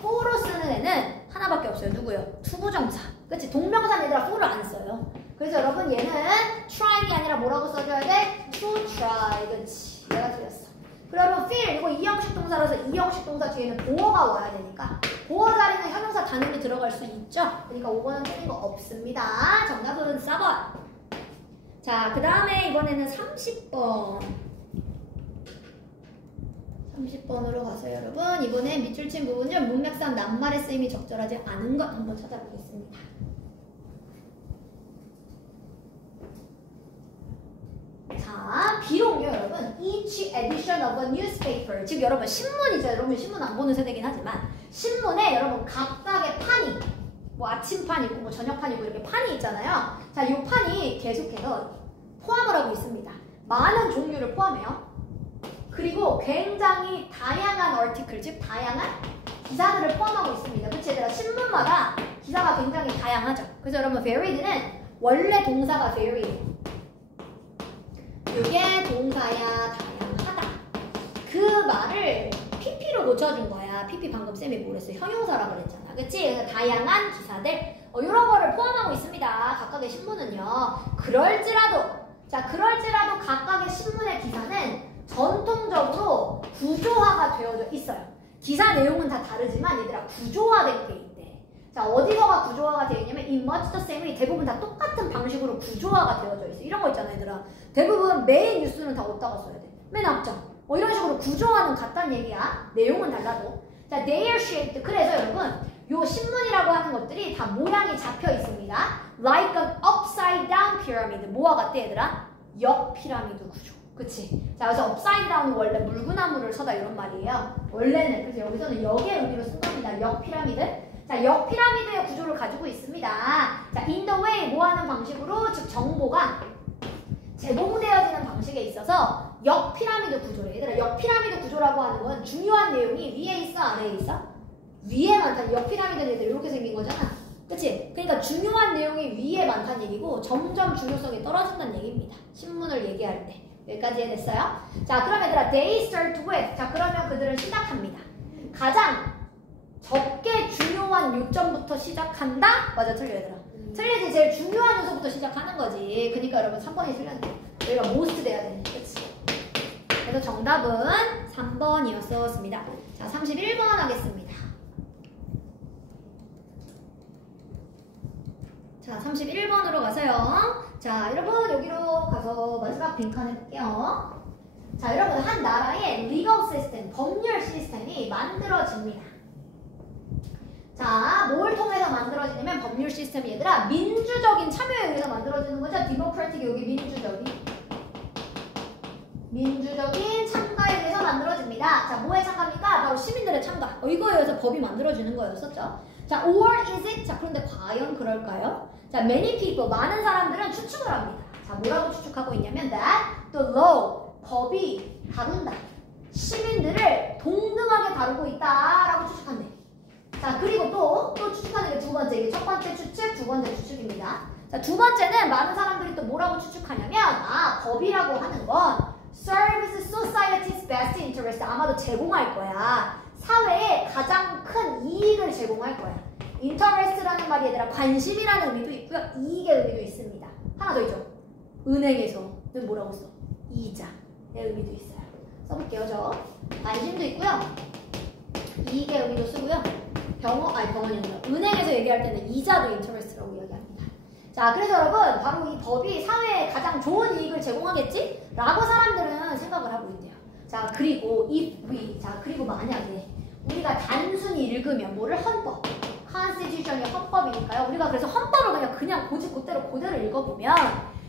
for로 쓰는 애는 하나밖에 없어요. 누구요? 투부정사. 그치? 동명사는 얘들아 for를 안 써요. 그래서 여러분 얘는 trying이 아니라 뭐라고 써줘야 돼? to try. 그치? 얘가 틀렸어. 그러면 feel 이거 이형식 동사라서 이형식 동사 뒤에는 보어가 와야 되니까 보어 자리는 형용사 당연히 들어갈 수 있죠. 그러니까 5번은 틀린 거 없습니다. 정답은 4번. 자, 그 다음에 이번에는 30번. 30번으로 가세요, 여러분. 이번에 밑줄 친 부분 중 문맥상 낱말의 쓰임이 적절하지 않은 것 한번 찾아보겠습니다. 자, 비록요 여러분 each edition of a newspaper 즉 여러분 신문이죠. 여러분 신문 안 보는 세대긴 하지만 신문에 여러분 각각의 판이 뭐 아침판 있고 뭐 저녁판 있고 이렇게 판이 있잖아요. 자, 이 판이 계속해서 포함을 하고 있습니다. 많은 종류를 포함해요. 그리고 굉장히 다양한 article 즉 다양한 기사들을 포함하고 있습니다. 그치 얘들아? 신문마다 기사가 굉장히 다양하죠. 그래서 여러분 varied는 원래 동사가 varied 이게 동사야 다양하다. 그 말을 PP로 고쳐준 거야. PP 방금 쌤이 뭐랬어요? 형용사라고 그랬잖아. 그치? 그래서 다양한 기사들 이런 거를 포함하고 있습니다. 각각의 신문은요. 그럴지라도 각각의 신문의 기사는 전통적으로 구조화가 되어져 있어요. 기사 내용은 다 다르지만 얘들아 구조화된 게 있대. 자, 어디서가 구조화가 되어 있냐면 in much the same이 대부분 다 똑같은 방식으로 구조화가 되어져 있어. 이런 거 있잖아 얘들아. 대부분 메인 뉴스는 다 어디다가 써야 돼? 맨 앞장. 이런 식으로 구조화는 같다는 얘기야. 내용은 달라도. 자, they are shaped. 그래서 여러분 요 신문이라고 하는 것들이 다 모양이 잡혀 있습니다. Like an upside down pyramid. 뭐와 같대 얘들아? 역 피라미드 구조. 그치? 자, 그래서 upside down은 원래 물구나무를 서다 이런 말이에요. 원래는. 그래서 여기서는 역의 의미로 쓴 겁니다. 역 피라미드. 자, 역 피라미드의 구조를 가지고 있습니다. 자, in the way 뭐 하는 방식으로? 즉 정보가 제공되어지는 방식에 있어서 역 피라미드 구조래. 얘들아, 역 피라미드 구조라고 하는 건 중요한 내용이 위에 있어, 아래에 있어? 위에 많다는 역 피라미드는 얘들 이렇게 생긴 거잖아. 그치? 그러니까 중요한 내용이 위에 많다는 얘기고 점점 중요성이 떨어진다는 얘기입니다. 신문을 얘기할 때. 여기까지 이해됐어요? 자, 그럼 얘들아, they start with. 자, 그러면 그들은 시작합니다. 가장 적게 중요한 요점부터 시작한다? 맞아, 틀려, 얘들아. 틀리지. 제일 중요한 요소부터 시작하는 거지. 그러니까 여러분 3번이 틀렸네. 여기가 most 돼야 되네. 그치? 그래서 정답은 3번이었습니다. 자, 31번 하겠습니다. 자, 31번으로 가세요. 자, 여러분 여기로 가서 마지막 빈칸 해볼게요. 자, 여러분 한 나라의 legal system, 법률 시스템이 만들어집니다. 자, 뭘 통해서 만들어지냐면 법률 시스템이 얘들아 민주적인 참여에 의해서 만들어지는 거죠. 디모크라틱이 여기 민주적인 참가에 의해서 만들어집니다. 자, 뭐에 참가입니까? 바로 시민들의 참가. 이거에 의해서 법이 만들어지는 거였었죠. 자, or is it? 자, 그런데 과연 그럴까요? 자, many people, 많은 사람들은 추측을 합니다. 자, 뭐라고 추측하고 있냐면 that the law, 법이 다룬다. 시민들을 동등하게 다루고 있다라고 추측한대. 자, 그리고 또 추측하는 게 두 번째. 이게 첫 번째 추측, 두 번째 추측입니다. 자, 두 번째는 많은 사람들이 또 뭐라고 추측하냐면 법이라고 하는 건 serves society's best interest. 아마도 제공할 거야. 사회에 가장 큰 이익을 제공할 거야. interest라는 말이 얘들아 관심이라는 의미도 있고요. 이익의 의미도 있습니다. 하나 더 있죠. 은행에서는 뭐라고 써? 이자의 의미도 있어요. 써볼게요. 저 관심도 있고요. 이익의 의미도 쓰고요. 병원이 아니라 은행에서 얘기할 때는 이자도 interest라고 이야기합니다. 자, 그래서 여러분 바로 이 법이 사회에 가장 좋은 이익을 제공하겠지? 라고 사람들은 생각을 하고 있대요. 자, 그리고 그리고 만약에 우리가 단순히 읽으면 뭐를 헌법, constitution이 헌법이니까요. 우리가 그래서 헌법을 그냥 그대로 읽어보면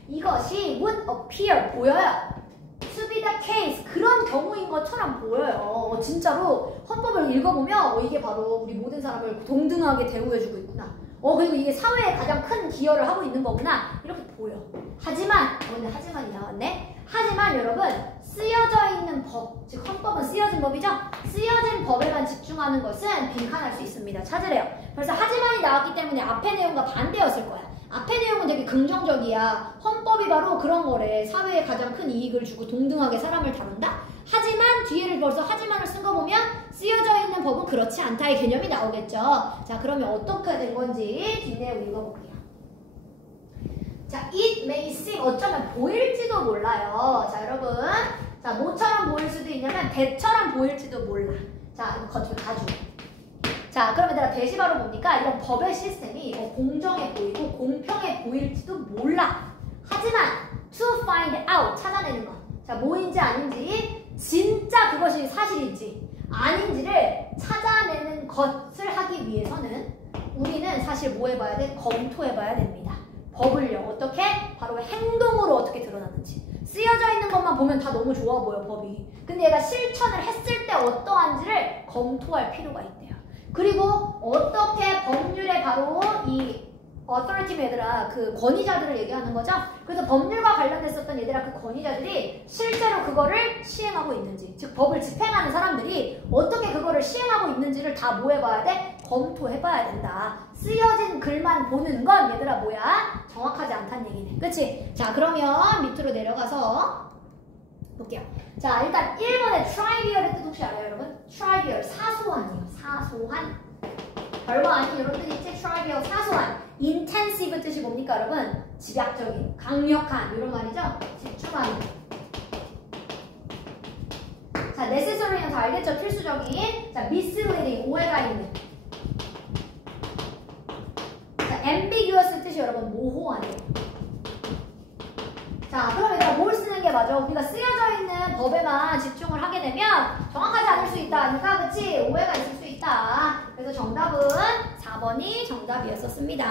이것이 would appear 보여요. to be the case 그런 경우인 것처럼 보여요. 진짜로 헌법을 읽어보면 이게 바로 우리 모든 사람을 동등하게 대우해주고 있구나. 그리고 이게 사회에 가장 큰 기여를 하고 있는 거구나. 이렇게 보여. 하지만 근데 하지만이 나왔네. 하지만 여러분 쓰여져 있는 법, 즉 헌법은 쓰여진 법이죠? 쓰여진 법에만 집중하는 것은 빈칸할 수 있습니다. 찾으래요. 그래서 하지만이 나왔기 때문에 앞의 내용과 반대였을 거야. 앞의 내용은 되게 긍정적이야. 헌법이 바로 그런 거래. 사회에 가장 큰 이익을 주고 동등하게 사람을 다룬다? 하지만 뒤에를 벌써 하지만을 쓴 거 보면 쓰여져 있는 법은 그렇지 않다의 개념이 나오겠죠. 자, 그러면 어떻게 된 건지 뒷내용 읽어볼게요. 자, it may seem 어쩌면 보일지도 몰라요. 자, 여러분. 자, 뭐처럼 보일 수도 있냐면 대처럼 보일지도 몰라. 자, 이거 가주. 자, 그러면 내가 대시 바로 뭡니까? 이런 법의 시스템이 공정해 보이고 공평해 보일지도 몰라. 하지만 to find out 찾아내는 것. 자, 뭐인지 아닌지 진짜 그것이 사실인지 아닌지를 찾아내는 것을 하기 위해서는 우리는 사실 뭐 해봐야 돼? 검토해봐야 됩니다. 법을요. 어떻게? 바로 행동으로 어떻게 드러나는지. 쓰여져 있는 것만 보면 다 너무 좋아 보여, 법이. 근데 얘가 실천을 했을 때 어떠한지를 검토할 필요가 있대요. 그리고 어떻게 법률에 바로 이 authority 얘들아 그 권위자들을 얘기하는 거죠. 그래서 법률과 관련됐었던 얘들아 그 권위자들이 실제로 그거를 시행하고 있는지, 즉 법을 집행하는 사람들이 어떻게 그거를 시행하고 있는지를 다 뭐 해봐야 돼? 검토해봐야 된다. 쓰여진 글만 보는 건 얘들아 뭐야? 정확하지 않다는 얘기네. 그치? 자, 그러면 밑으로 내려가서 볼게요. 자, 일단 1번의 trivial의 뜻 혹시 알아요, 여러분? trivial, 사소한이요. 사소한. 별거 아닌 이런 뜻이 있지? trivial, 사소한. intensive 뜻이 뭡니까, 여러분? 집약적인, 강력한 이런 말이죠? 집중하는. 자, necessary는 다 알겠죠? 필수적인. 자, misleading, 오해가 있는. 자, ambiguous 뜻이 여러분 모호하네요. 자, 그럼 얘들아 뭘 쓰는 게 맞아? 우리가 쓰여져 있는 법에만 집중을 하게 되면 정확하지 않을 수 있다. 그러니까 그치? 오해가 있을 수 있다. 그래서 정답은 4번이 정답이었었습니다.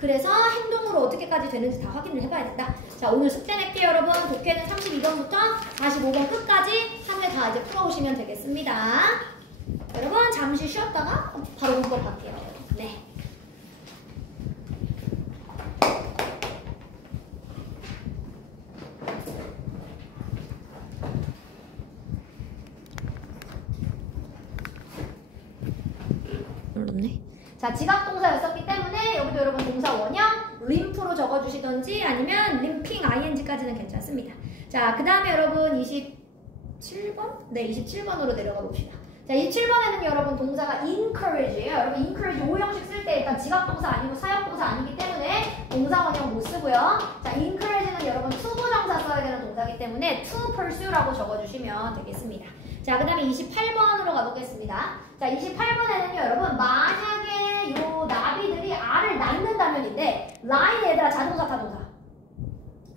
그래서 행동으로 어떻게까지 되는지 다 확인을 해봐야 된다. 자, 오늘 숙제 낼게요, 여러분. 독해는 32번부터 45번 끝까지 한 개 다 이제 풀어오시면 되겠습니다. 여러분 잠시 쉬었다가 바로 문법 할게요. 네. 자, 지각동사였었기 때문에 여기도 여러분 동사 원형 림프로 적어주시던지 아니면 림핑 ing까지는 괜찮습니다. 자, 그 다음에 여러분 27번? 네, 27번으로 내려가 봅시다. 자, 27번에는 여러분 동사가 encourage예요. 여러분 encourage 5형식 쓸 때 일단 지각동사 아니고 사역동사 아니기 때문에 동사 원형 못 쓰고요. 자, encourage는 여러분 투부정사 써야 되는 동사이기 때문에 to pursue라고 적어주시면 되겠습니다. 자, 그 다음에 28번으로 가보겠습니다. 자, 28번에는요, 여러분, 만약에 요 나비들이 알을 낳는다면인데, 라인 얘들아, 자동사, 타동사.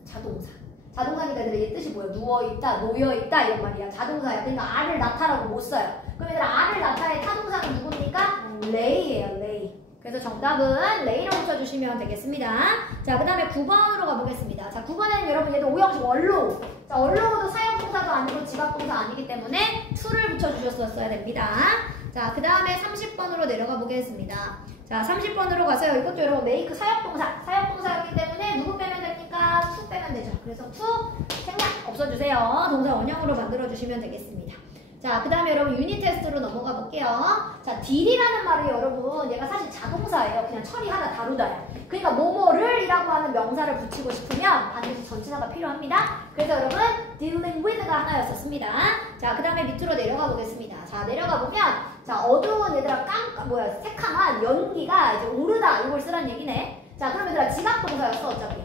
자동사. 자동사니까 얘들아, 얘 뜻이 뭐야? 누워있다, 놓여있다, 이런 말이야. 자동사야. 그러니까 알을 낳다라고 못 써요. 그럼 얘들아, 알을 낳다의 타동사는 누굽니까? lay예요, lay. 그래서 정답은 lay로 붙여주시면 되겠습니다. 자, 그 다음에 9번으로 가보겠습니다. 자, 9번에는 여러분, 얘도 5형식 원로. 자, 원로도 사역동사도 아니고 지각동사 아니기 때문에 to를 붙여주셨어야 됩니다. 자, 그 다음에 30번으로 내려가 보겠습니다. 자, 30번으로 가세요. 이것도 여러분 make 사역동사. 사역동사였기 때문에 누구 빼면 됩니까? to 빼면 되죠. 그래서 to 생략 없어주세요. 동사 원형으로 만들어주시면 되겠습니다. 자, 그 다음에 여러분 유닛 테스트로 넘어가 볼게요. 자, did이라는 말이 여러분 얘가 사실 자동사예요. 그냥 처리하다 다루다야. 그러니까 뭐뭐를 이라고 하는 명사를 붙이고 싶으면 반드시 전치사가 필요합니다. 그래서 여러분 dealing with가 하나였었습니다. 자, 그 다음에 밑으로 내려가 보겠습니다. 자, 내려가 보면 자, 어두운 얘들아 새카만 연기가 이제 오르다 이걸 쓰란 얘기네. 자, 그럼 얘들아 지각동사였어 어차피.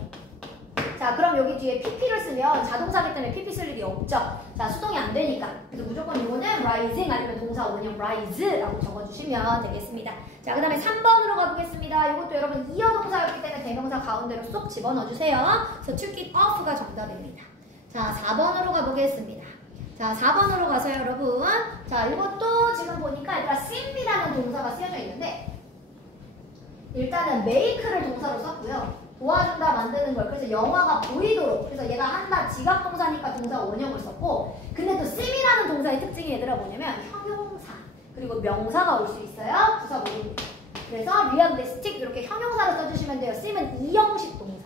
자, 그럼 여기 뒤에 pp를 쓰면 자동사기 때문에 pp 쓸 일이 없죠. 자, 수동이 안 되니까. 그래서 무조건 이거는 rising 아니면 동사 원형 rise라고 적어주시면 되겠습니다. 자, 그 다음에 3번으로 가보겠습니다. 이것도 여러분 이어 동사였기 때문에 대명사 가운데로 쏙 집어넣어주세요. 그래서 took it off가 정답입니다. 자, 4번으로 가보겠습니다. 자, 4번으로 가서요, 여러분. 자, 이것도 지금 보니까 얘들아 sim이라는 동사가 쓰여져 있는데 일단은 make를 동사로 썼고요. 도와준다 만드는 걸. 그래서 영화가 보이도록. 그래서 얘가 한다 지각동사니까 동사 원형을 썼고 근데 또 sim이라는 동사의 특징이 얘들아 뭐냐면 형용사 그리고 명사가 올 수 있어요. 부사 모입니다. 그래서 realistic 이렇게 형용사로 써주시면 돼요. sim은 이형식 동사예요.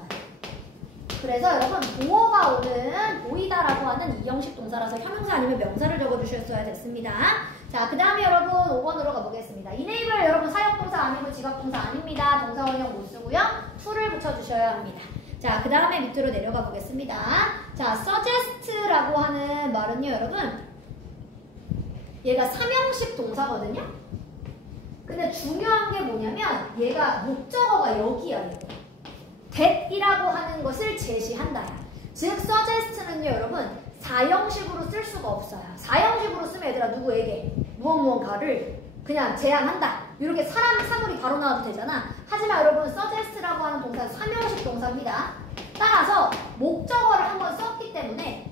그래서 여러분 보어가 오는 보이다라고 하는 이형식 동사라서 형용사 아니면 명사를 적어주셨어야 됐습니다. 자, 그 다음에 여러분 5번으로 가보겠습니다. enable 여러분 사역동사 아니고 지각동사 아닙니다. 동사 원형 못 쓰고요. to를 붙여주셔야 합니다. 자, 그 다음에 밑으로 내려가 보겠습니다. 자, suggest라고 하는 말은요 여러분 얘가 삼형식 동사거든요. 근데 중요한 게 뭐냐면 얘가 목적어가 여기야. that이라고 하는 것을 제시한다. 즉 suggest는요 여러분 4형식으로 쓸 수가 없어요. 4형식으로 쓰면 얘들아 누구에게 무언가를 그냥 제안한다. 이렇게 사람 사물이 바로 나와도 되잖아. 하지만 여러분 suggest라고 하는 동사는 3형식 동사입니다. 따라서 목적어를 한번 썼기 때문에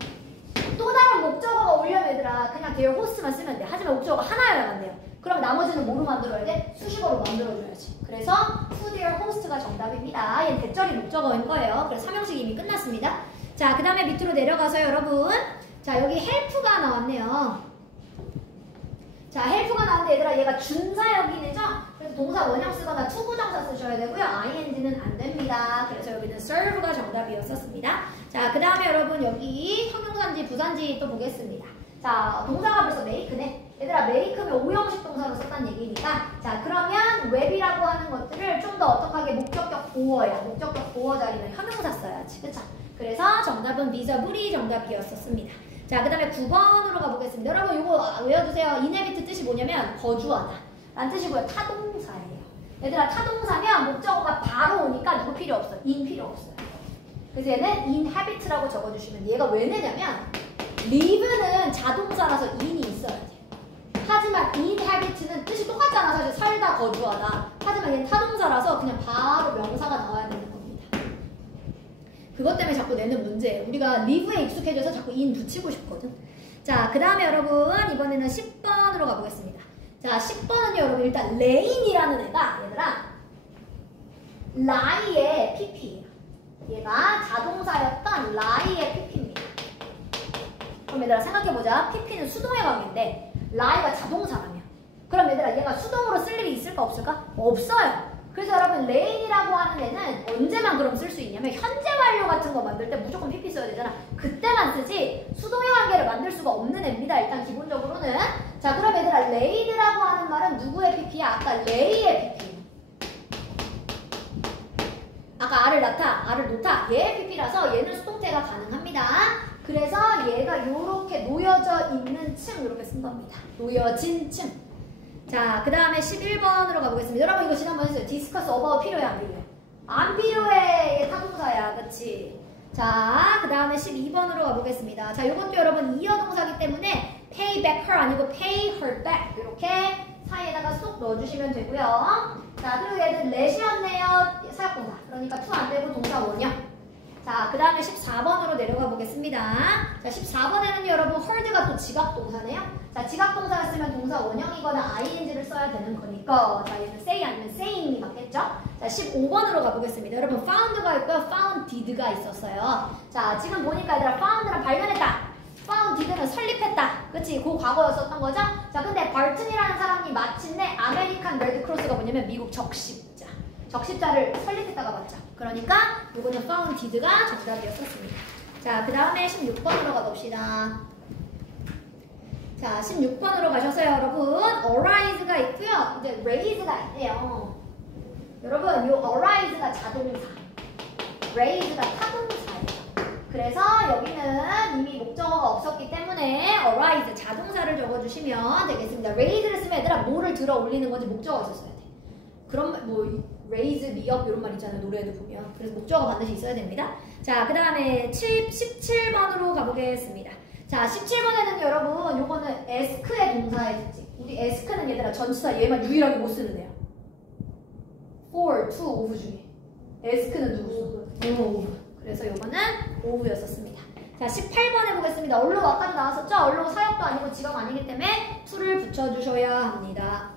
또 다른 목적어가 오려면 얘들아 그냥 there host만 쓰면 돼. 하지만 목적어가 하나여야 안 돼요. 그럼 나머지는 뭐로 만들어야 돼? 수식어로 만들어줘야지. 그래서 to their host가 정답입니다. 얘는 대절이 목적어인 거예요. 그래서 3형식 이미 끝났습니다. 자, 그 다음에 밑으로 내려가서요 여러분. 자, 여기 help가 나왔네요. 자, help가 나왔는데 얘들아 얘가 준사역이죠? 그래서 동사 원형 쓰거나 투부정사 쓰셔야 되고요. ing는 안 됩니다. 그래서 여기는 serve가 정답이었었습니다. 자, 그 다음에 여러분 여기 형용사인지 부사인지 또 보겠습니다. 자, 동사가 벌써 make네. 얘들아 make면 5형식 동사로 썼다는 얘기니까 자, 그러면 web이라고 하는 것들을 좀 더 어떡하게 목적격 보어야. 목적격 보어 자리는 형용사 써야지. 그쵸? 그래서 정답은 visible이 정답이었었습니다. 자, 그 다음에 9번으로 가보겠습니다. 여러분 이거 외워두세요. inhabit 뜻이 뭐냐면 거주하다 라는 뜻이고요. 타동사예요. 얘들아 타동사면 목적어가 바로 오니까 누구 필요 없어요. in 필요 없어요. 그래서 얘는 inhabit라고 적어주시면 돼. 얘가 왜 내냐면 live는 자동사라서 in이 있어야 돼. 하지만 inhabit는 뜻이 똑같잖아. 사실 살다 거주하다. 하지만 얘는 타동사라서 그냥 바로 명사가 나와야 되는 겁니다. 그것 때문에 자꾸 내는 문제예요. 우리가 live에 익숙해져서 자꾸 in 붙이고 싶거든. 자, 그 다음에 여러분 이번에는 10번으로 가보겠습니다. 자, 10번은요 여러분 일단 lane이라는 애가 얘들아 lie의 pp예요. 얘가 자동사였던 lie의 pp입니다. 그럼 얘들아 생각해보자. pp는 수동의 관계인데 lie가 자동사라면 그럼 얘들아 얘가 수동으로 쓸 일이 있을까 없을까? 없어요. 그래서 여러분 lane이라고 하는 애는 언제만 그럼 쓸 수 있냐면 현재 완료 같은 거 만들 때 무조건 pp 써야 되잖아. 그때만 쓰지 수동의 관계를 만들 수가 없는 애입니다. 일단 기본적으로는. 자, 그럼 얘들아 laid라고 하는 말은 누구의 pp야? 아까 lay의 pp. 아까 R을 낳다, R을 놓다 얘의 pp라서 얘는 수동태가 가능합니다. 그래서 얘가 이렇게 놓여져 있는 층 이렇게 쓴 겁니다. 놓여진 층. 자, 그 다음에 11번으로 가보겠습니다. 여러분 이거 지난번에 했어요. 디스커스 어바웃 필요해 안 필요해? 안 필요해. 얘 타동사야. 그치? 자, 그 다음에 12번으로 가보겠습니다. 자, 이것도 여러분 이어 동사기 때문에 pay back her 아니고 pay her back 이렇게 사이에다가 쏙 넣어주시면 되고요. 자, 그리고 얘는 let이었네요. 사역동사. 그러니까 to 안 되고 동사 원형. 자, 그 다음에 14번으로 내려가 보겠습니다. 자, 14번에는 여러분 heard가 또 지각동사네요. 자, 지각동사가 쓰면 동사 원형이거나 ing를 써야 되는 거니까 자, 얘는 say 아니면 saying이 맞겠죠? 자, 15번으로 가보겠습니다. 여러분 found가 있고요. founded가 있었어요. 자, 지금 보니까 얘들아 found랑 발견했다. founded는 설립했다. 그치? 그 과거였었던 거죠? 자, 근데 barton이라는 사람이 마침내 아메리칸 같은 레드크로스가 뭐냐면 미국 적십자. 적십자를 설립했다가 맞죠. 그러니까 요거는 founded가 정답이었었습니다. 자, 그 다음에 16번으로 가봅시다. 자, 16번으로 가셔서요, 여러분. arise가 있고요. 이제 raise가 있대요. 여러분, 요 arise가 자동사, raise가 타동사예요. 그래서 여기는 이미 목적어가 없었기 때문에 arise 자동사를 적어주시면 되겠습니다. raise를 쓰면 얘들아 뭐를 들어 올리는 건지 목적어가 있었어야 돼. 그럼 뭐 raise me up 이런 말 있잖아요. 노래에도 보면. 그래서 목적어가 반드시 있어야 됩니다. 자, 그 다음에 17번으로 가보겠습니다. 자, 17번에는 여러분 요거는 ask의 동사의 특징. 우리 ask는 얘들아 전치사 얘만 유일하게 못 쓰는 애야. for, to, of 중에 ask는 누구 써? of. 그래서 요거는 of였었습니다. 자, 18번 해보겠습니다. 얼룩 아까도 나왔었죠? 얼룩 사역도 아니고 직업 아니기 때문에 to를 붙여주셔야 합니다.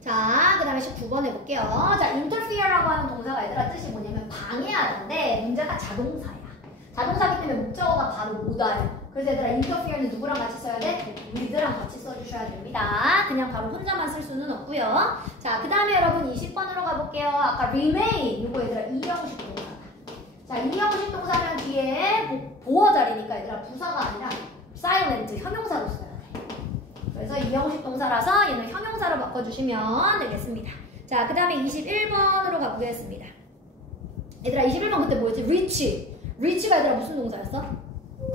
자, 그 다음에 19번 해볼게요. 자, interfere라고 하는 동사가 얘들아 뜻이 뭐냐면 방해하는데 문제가 자동사야. 자동사기 때문에 목적어가 바로 못 와요. 그래서 얘들아 interfere는 누구랑 같이 써야 돼? with랑 같이 써주셔야 됩니다. 그냥 바로 혼자만 쓸 수는 없고요. 자, 그 다음에 여러분 20번으로 가볼게요. 아까 remain 이거 얘들아 이형식 동사다. 자, 이형식 동사는 뒤에 보어 자리니까 얘들아 부사가 아니라 silent 형용사로 써야 돼. 그래서 이형식 동사라서 얘는 형용사로 바꿔주시면 되겠습니다. 자, 그 다음에 21번으로 가보겠습니다. 얘들아 21번 그때 뭐였지? reach가 얘들아 무슨 동사였어?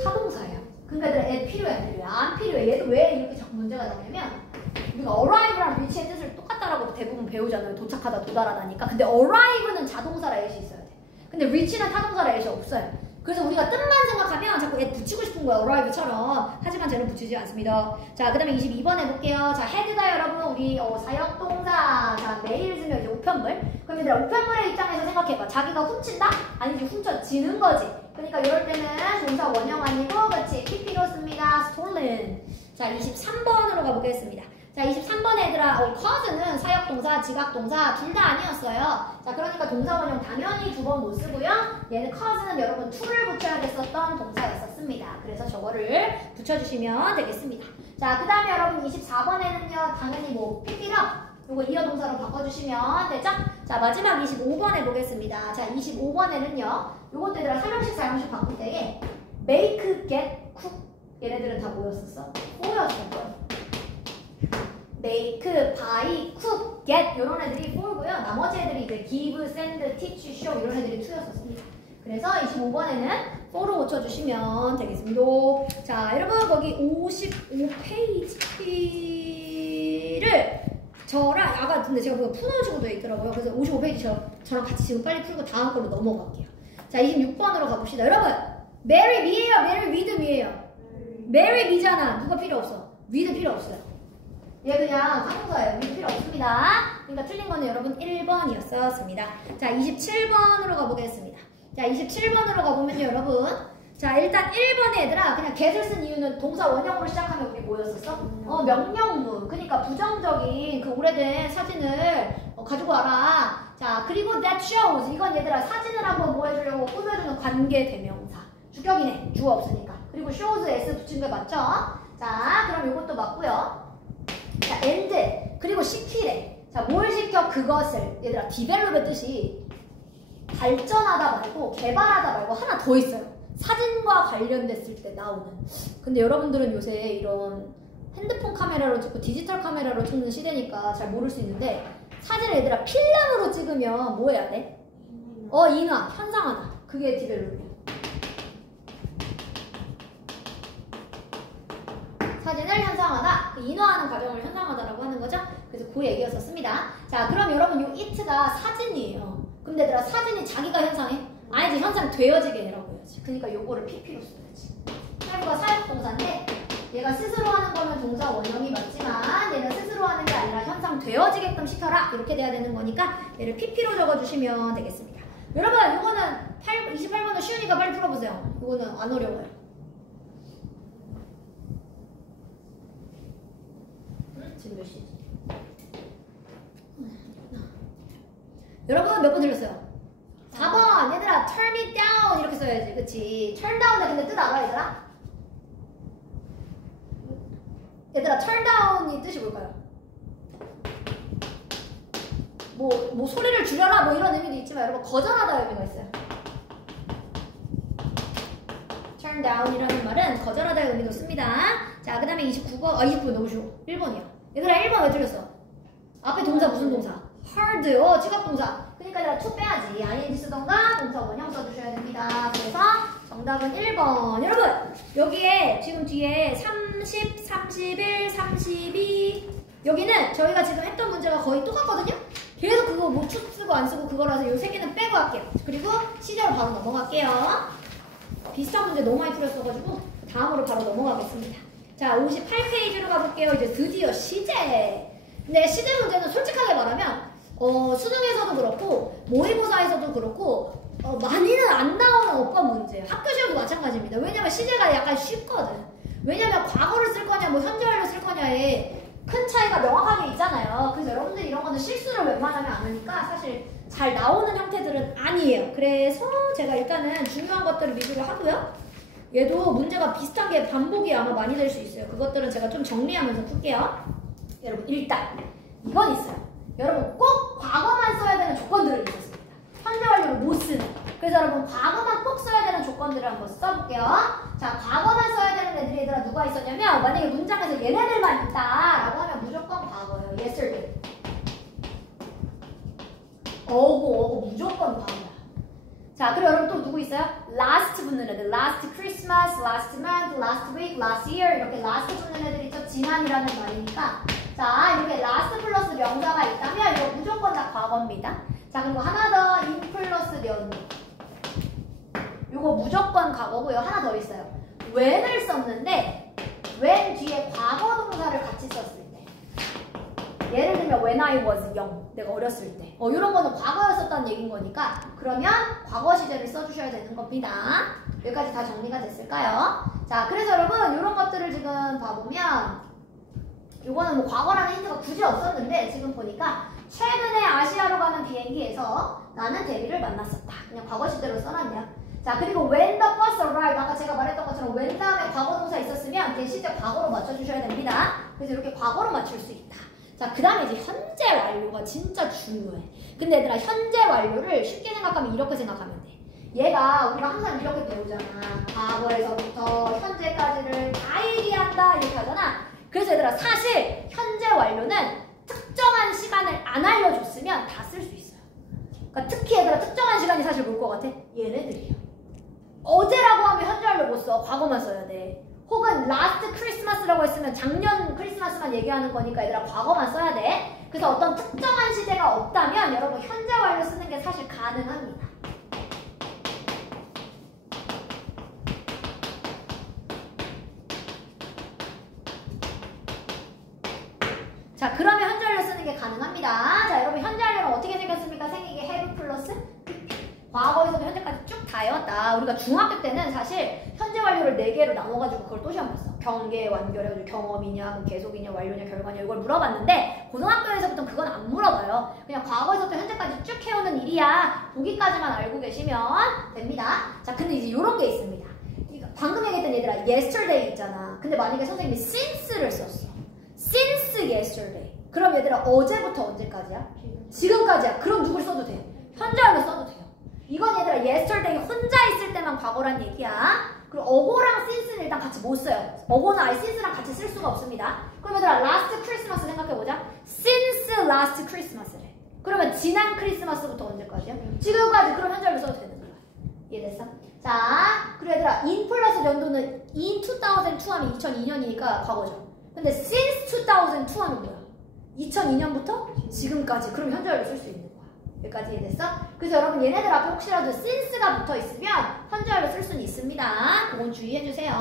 타동사예요. 그러니까 얘들아 얘 필요해 안 필요해? 안 필요해. 얘도 왜 이렇게 자꾸 문제가 나냐면 우리가 arrive랑 reach의 뜻을 똑같다라고 대부분 배우잖아요. 도착하다 도달하다니까. 근데 arrive는 자동사라 애시 있어야 돼. 근데 reach는 타동사라 애시 없어요. 그래서 우리가 뜻만 생각하면 자꾸 얘 붙이고 싶은 거야. arrive처럼. 하지만 쟤는 붙이지 않습니다. 자, 그 다음에 22번 해볼게요. 자, head가 여러분 우리 사역동사. 자, 매일 쓰면 이제 우편물. 그럼 얘들아 우편물의 입장에서 생각해봐. 자기가 훔친다? 아니지 훔쳐지는 거지. 그러니까 이럴 때는 동사 원형 아니고 그치 pp로 씁니다. stolen. 자, 23번으로 가보겠습니다. 자, 23번에 얘들아 cause는 사역동사, 지각동사 둘 다 아니었어요. 자, 그러니까 동사 원형 당연히 두 번 못 쓰고요. 얘는 cause는 여러분 to를 붙여야 됐었던 동사였었습니다. 그래서 저거를 붙여주시면 되겠습니다. 자, 그 다음에 여러분 24번에는요 당연히 뭐 pp로 요거 이어 동사로 바꿔주시면 되죠? 자, 마지막 25번 해보겠습니다. 자, 25번에는요 요것도 얘들아 3형식 4형식 바꿀 때에 make, get, cook 얘네들은 다 뭐였었어? 4였었거든. make, buy, cook, get 이런 애들이 4고요. 나머지 애들이 이제 give, send, teach, show 이런 애들이 2였었습니다. 그래서 25번에는 4로 고쳐주시면 되겠습니다. 자, 여러분 거기 55페이지를 저랑 아까 근데 제가 보니까 풀어주고 돼 있더라고요. 그래서 55페이지 저랑 같이 지금 빨리 풀고 다음 걸로 넘어갈게요. 자, 26번으로 가봅시다. 여러분 marry me예요? marry with me예요? marry me잖아. 누가 필요 없어? with 필요 없어요. 얘 그냥 타동사예요. with 필요 없습니다. 그러니까 틀린 거는 여러분 1번이었었습니다. 자, 27번으로 가보겠습니다. 자, 27번으로 가보면요 여러분. 자, 일단 1번에 얘들아 그냥 get을 쓴 이유는 동사 원형으로 시작하면 우리 뭐였었어? 명령문. 그러니까 부정적인 그 오래된 사진을 가지고 와라. 자, 그리고 that shows 이건 얘들아 사진을 한번 뭐 해주려고 꾸며주는 관계 대명사. 주격이네. 주어 없으니까. 그리고 shows s 붙인 게 맞죠? 자, 그럼 이것도 맞고요. 자, and 그리고 시키래. 자, 뭘 시켜? 그것을. 얘들아 develop의 뜻이 발전하다 말고 개발하다 말고 하나 더 있어요. 사진과 관련됐을 때 나오는. 근데 여러분들은 요새 이런 핸드폰 카메라로 찍고 디지털 카메라로 찍는 시대니까 잘 모를 수 있는데 사진을 얘들아 필름으로 찍으면 뭐 해야 돼? 인화, 현상화다. 그게 디벨롭이야. 사진을 현상화하다. 그 인화하는 과정을 현상화하다라고 하는 거죠. 그래서 그 얘기였었습니다. 자, 그럼 여러분 요 it가 사진이에요. 근데 얘들아 사진이 자기가 현상해? 아니지, 현상되어지게 해라고 해야지. 그러니까 요거를 pp로 써야지. have가 사역동사인데 얘가 스스로 하는 거는 동사 원형이 맞지만 얘는 스스로 하는 게 아니라 현상되어지게끔 시켜라 이렇게 돼야 되는 거니까 얘를 pp로 적어주시면 되겠습니다. 여러분 요거는 28번은 쉬우니까 빨리 풀어보세요. 요거는 안 어려워요. 지금 몇 시지? 여러분 몇 번 들렸어요? 4번 얘들아 turn it down 이렇게 써야지. 그치? turn down은 근데 뜻 알아 얘들아? 얘들아 turn down이 뜻이 뭘까요? 뭐 소리를 줄여라 뭐 이런 의미도 있지만 여러분 거절하다 의미가 있어요. turn down이라는 말은 거절하다의 의미도 씁니다. 자, 그 다음에 29번, 29번 너무 쉬워. 1번이야. 얘들아 1번 왜 틀렸어? 앞에 동사 무슨 동사? hard, 지각동사. 그러니까 얘들아 to 빼야지. ing 쓰던가 동사 원형 써주셔야 됩니다. 그래서 정답은 1번. 여러분 여기에 지금 뒤에 30, 31, 32 여기는 저희가 지금 했던 문제가 거의 똑같거든요? 계속 그거 뭐 to 쓰고 안 쓰고 그거라서 요 세 개는 빼고 할게요. 그리고 시제로 바로 넘어갈게요. 비슷한 문제 너무 많이 풀었어가지고 다음으로 바로 넘어가겠습니다. 자, 58페이지로 가볼게요. 이제 드디어 시제. 근데 시제 문제는 솔직하게 말하면 수능에서도 그렇고 모의고사에서도 그렇고 많이는 안 나오는 어법 문제예요. 학교 시험도 마찬가지입니다. 왜냐면 시제가 약간 쉽거든. 왜냐면 과거를 쓸 거냐 뭐 현재 완료 쓸 거냐에 큰 차이가 명확하게 있잖아요. 그래서 여러분들이 이런 거는 실수를 웬만하면 안 하니까 사실 잘 나오는 형태들은 아니에요. 그래서 제가 일단은 중요한 것들을 위주로 하고요. 얘도 문제가 비슷한 게 반복이 아마 많이 될 수 있어요. 그것들은 제가 좀 정리하면서 풀게요. 여러분 일단 이건 있어요. 여러분 꼭 과거만 써야 되는 조건들을 있었습니다. 현재 완료를 못 쓰는. 그래서 여러분 과거만 꼭 써야 되는 조건들을 한번 써볼게요. 자, 과거만 써야 되는 애들이 얘들아 누가 있었냐면 만약에 문장에서 얘네들만 있다라고 하면 무조건 과거예요. yesterday. 어고 무조건 과거야. 자, 그리고 여러분 또 누구 있어요? last 붙는 애들. last Christmas, last month, last week, last year 이렇게 last 붙는 애들 있죠. 지난이라는 말이니까. 자, 이렇게 last 플러스 명사가 있다면 이거 무조건 다 과거입니다. 자, 그리고 하나 더 in 플러스 연도. 이거 무조건 과거고요. 하나 더 있어요. when을 썼는데 when 뒤에 과거 동사를 같이 썼을 때. 예를 들면 when I was young. 내가 어렸을 때. 이런 거는 과거였었다는 얘기인 거니까 그러면 과거 시제를 써주셔야 되는 겁니다. 여기까지 다 정리가 됐을까요? 자, 그래서 여러분 이런 것들을 지금 봐보면 이거는 뭐 과거라는 힌트가 굳이 없었는데 지금 보니까 최근에 아시아로 가는 비행기에서 나는 데뷔를 만났었다. 그냥 과거 시제로 써놨네요. 자, 그리고 when the bus arrived. 아까 제가 말했던 것처럼 when 다음에 과거 동사 있었으면 걔 시제 과거로 맞춰주셔야 됩니다. 그래서 이렇게 과거로 맞출 수 있다. 자, 그 다음에 이제 현재 완료가 진짜 중요해. 근데 얘들아 현재 완료를 쉽게 생각하면 이렇게 생각하면 돼. 얘가 우리가 항상 이렇게 배우잖아. 과거에서부터 현재까지를 다 얘기한다 이렇게 하잖아. 그래서 얘들아 사실 현재 완료는 특정한 시간을 안 알려줬으면 다 쓸 수 있어요. 그러니까 특히 얘들아 특정한 시간이 사실 뭘 것 같아? 얘네들이에요. 어제라고 하면 현재 완료 못 써. 과거만 써야 돼. 혹은 last Christmas라고 했으면 작년 크리스마스만 얘기하는 거니까 얘들아 과거만 써야 돼. 그래서 어떤 특정한 시제가 없다면 여러분 현재 완료 쓰는 게 사실 가능합니다. 자, 그러면 현재 완료 쓰는 게 가능합니다. 자, 여러분 현재 완료는 어떻게 생겼습니까? 생긴 게 have 플러스 과거에서도 현재까지 쭉 다 해왔다. 우리가 중학교 때는 사실 현재 완료를 4개로 나눠가지고 그걸 또 시험 봤어. 경계, 완결해가지고 경험이냐, 계속이냐, 완료냐, 결과냐 이걸 물어봤는데 고등학교에서부터는 그건 안 물어봐요. 그냥 과거에서부터 현재까지 쭉 해오는 일이야. 보기까지만 알고 계시면 됩니다. 자, 근데 이제 이런 게 있습니다. 방금 얘기했던 얘들아 yesterday 있잖아. 근데 만약에 선생님이 since를 썼어. since yesterday. 그럼 얘들아 어제부터 언제까지야? 지금까지야. 그럼 누굴 써도 돼? 현재 완료 써도 돼요. 이건 얘들아 yesterday 혼자 있을 때만 과거란 얘기야. 그리고 어고랑 since는 일단 같이 못 써요. 어고는 아예 since랑 같이 쓸 수가 없습니다. 그럼 얘들아 last Christmas 생각해보자. since last Christmas래. 그러면 지난 크리스마스부터 언제까지야? 지금까지. 그럼 현재 완료 써도 되는 거야. 이해됐어? 자, 그리고 얘들아 in 플러스 연도는 in 2002 하면 2002년이니까 과거죠. 근데 since 2002 하면 뭐야? 2002년부터 지금까지. 그럼 현재 완료 쓸 수 있는 거야. 여기까지 이해됐어? 그래서 여러분 얘네들 앞에 혹시라도 since가 붙어 있으면 현재 완료 쓸 수는 있습니다. 그건 주의해주세요.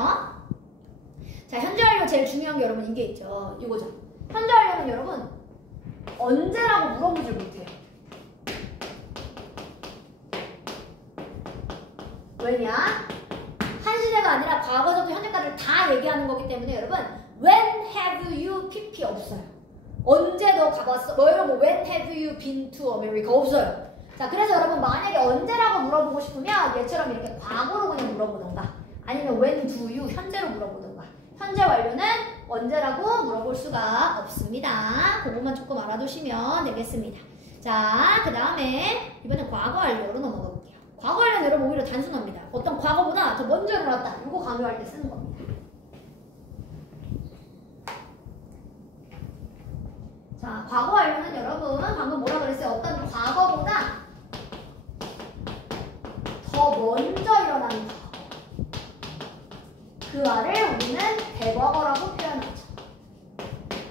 자, 현재 완료 제일 중요한 게 여러분 이게 있죠. 이거죠. 현재 완료는 여러분 언제라고 물어보질 못해요. 왜냐? 한 시대가 아니라 과거부터 현재까지를 다 얘기하는 거기 때문에 여러분 when have you pp 없어요. 언제 너 가봤어? 뭐 여러분 when have you been to America? 없어요. 자, 그래서 여러분 만약에 언제라고 물어보고 싶으면 얘처럼 이렇게 과거로 그냥 물어보던가 아니면 when do you 현재로 물어보던가. 현재 완료는 언제라고 물어볼 수가 없습니다. 그것만 조금 알아두시면 되겠습니다. 자, 그 다음에 이번엔 과거 완료로 넘어가 볼게요. 과거 완료는 여러분 오히려 단순합니다. 어떤 과거보다 더 먼저 일어났다. 이거 강조할 때 쓰는 겁니다. 자, 과거 완료는 여러분 방금 뭐라 그랬어요? 어떤 과거보다 더 먼저 일어나는 과거. 그 말을 우리는 대과거라고 표현하죠.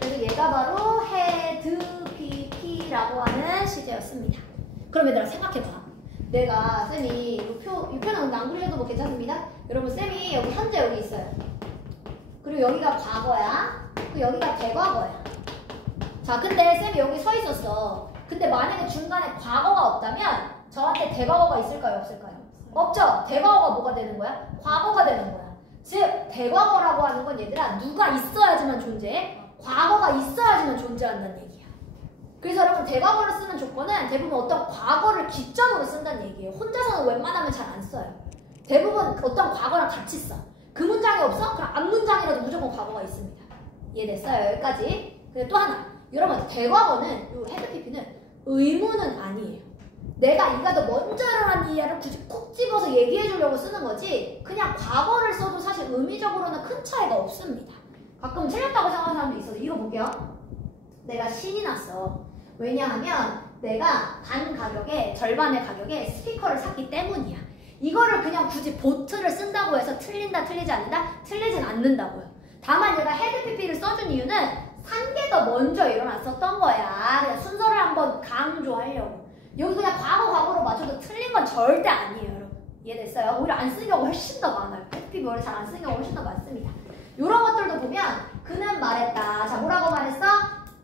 그래서 얘가 바로 had, BP라고 하는 시제였습니다. 그럼 얘들아 생각해봐. 내가 쌤이 이 표는 안 그리셔도 뭐 괜찮습니다. 여러분 쌤이 여기 현재 여기 있어요. 그리고 여기가 과거야. 그리고 여기가 대과거야. 자, 근데 쌤이 여기 서 있었어. 근데 만약에 중간에 과거가 없다면 저한테 대과거가 있을까요? 없을까요? 없죠? 대과거가 뭐가 되는 거야? 과거가 되는 거야. 즉, 대과거라고 하는 건 얘들아 누가 있어야지만 존재해? 과거가 있어야지만 존재한다는 얘기야. 그래서 여러분 대과거를 쓰는 조건은 대부분 어떤 과거를 기점으로 쓴다는 얘기예요. 혼자서는 웬만하면 잘 안 써요. 대부분 어떤 과거랑 같이 써. 그 문장이 없어? 그럼 앞 문장이라도 무조건 과거가 있습니다. 이해됐어요? 여기까지. 그리고 또 하나. 여러분 대과거는 이 헤드 PP는 의무는 아니에요. 내가 이가 더 먼저 일어난 이야를 굳이 콕 집어서 얘기해 주려고 쓰는 거지 그냥 과거를 써도 사실 의미적으로는 큰 차이가 없습니다. 가끔 틀렸다고 생각하는 사람도 있어서 이거 볼게요. 내가 신이 났어. 왜냐하면 내가 반 가격에 절반의 가격에 스피커를 샀기 때문이야. 이거를 그냥 굳이 보트를 쓴다고 해서 틀린다 틀리지 않는다? 틀리진 않는다고요. 다만 얘가 헤드 PP를 써준 이유는 산 게 더 먼저 일어났었던 거야. 그냥 순서를 한번 강조하려고. 여기 그냥 과거로 맞춰도 틀린 건 절대 아니에요, 여러분. 이해됐어요? 오히려 안 쓰는 경우가 훨씬 더 많아요. PPP 원래 잘 안 쓰는 경우가 훨씬 더 많습니다. 이런 것들도 보면 그는 말했다. 자, 뭐라고 말했어?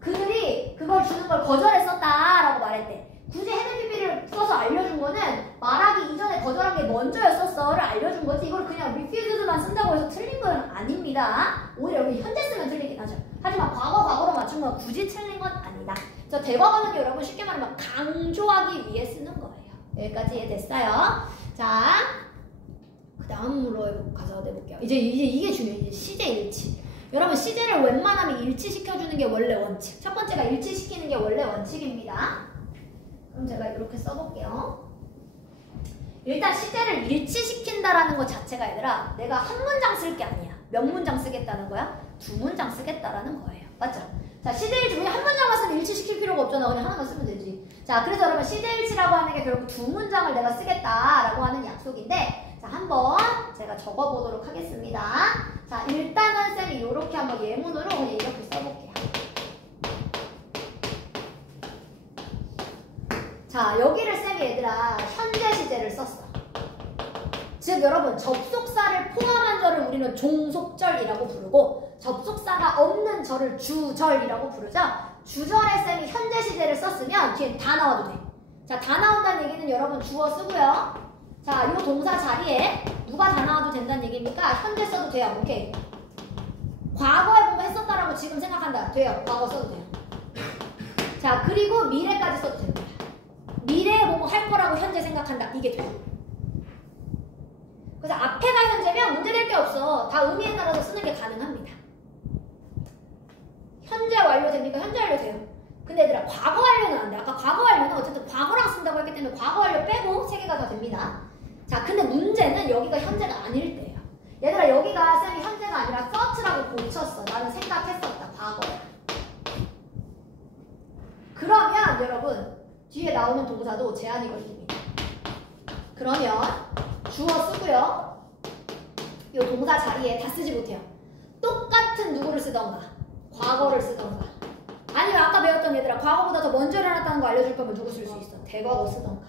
그들이 그걸 주는 걸 거절했었다 라고 말했대. 굳이 헤드 PP를 써서 알려준 거는 말하기 이전에 거절한 게 먼저였었어를 알려준 거지 이걸 그냥 refused만 쓴다고 해서 틀린 건 아닙니다. 오히려 여기 현재 쓰면 틀리긴 하죠. 하지만 과거로 맞춘 건 굳이 틀린 건 아니다. 그래서 대과거는 여러분 쉽게 말하면 강조하기 위해 쓰는 거예요. 여기까지 이해됐어요? 자, 그 다음으로 가서 해볼게요. 이제 이게 중요해요. 이제 시제 일치. 여러분 시제를 웬만하면 일치시켜주는 게 원래 원칙. 첫 번째가 일치시키는 게 원래 원칙입니다. 그럼 제가 이렇게 써볼게요. 일단 시제를 일치시킨다라는 것 자체가 얘들아 내가 한 문장 쓸 게 아니야. 몇 문장 쓰겠다는 거야? 2문장 쓰겠다라는 거예요. 맞죠? 자, 시제 일치 그냥 한 문장만 쓰면 일치시킬 필요가 없잖아. 그냥 하나만 쓰면 되지. 자, 그래서 여러분 시제 일치라고 하는 게 결국 2문장을 내가 쓰겠다라고 하는 약속인데 자, 한번 제가 적어보도록 하겠습니다. 자, 일단은 쌤이 이렇게 한번 예문으로 그냥 이렇게 써볼게요. 자, 여기를 쌤이 얘들아 현재 시제를 썼어. 즉 여러분 접속사를 포함한 절을 우리는 종속절이라고 부르고 접속사가 없는 절을 주절이라고 부르죠. 주절에 쌤이 현재 시제를 썼으면 뒤에 다 나와도 돼. 자, 다 나온다는 얘기는 여러분 주어 쓰고요. 자, 이 동사 자리에 누가 다 나와도 된다는 얘기입니까? 현재 써도 돼요. 오케이. 과거에 뭔가 했었다라고 지금 생각한다. 돼요. 과거 써도 돼요. 자, 그리고 미래까지 써도 됩니다. 미래에 뭐뭐 할 거라고 현재 생각한다. 이게 돼요. 그래서 앞에가 현재면 문제될 게 없어. 다 의미에 따라서 쓰는 게 가능합니다. 현재 완료됩니까? 현재 완료 돼요. 근데 얘들아 과거 완료는 안 돼. 아까 과거 완료는 어쨌든 과거랑 쓴다고 했기 때문에 과거 완료 빼고 3개가 다 됩니다. 자, 근데 문제는 여기가 현재가 아닐 때예요. 얘들아 여기가 쌤이 현재가 아니라 thought라고 고쳤어. 나는 생각했었다. 과거에. 그러면 여러분 뒤에 나오는 동사도 제한이 걸립니다. 그러면 주어 쓰고요. 이 동사 자리에 다 쓰지 못해요. 똑같은 누구를 쓰던가 과거를 쓰던가 아니면 아까 배웠던 얘들아 과거보다 더 먼저 일어났다는 거 알려줄 거면 누구 쓸 수 있어? 대과거 쓰던가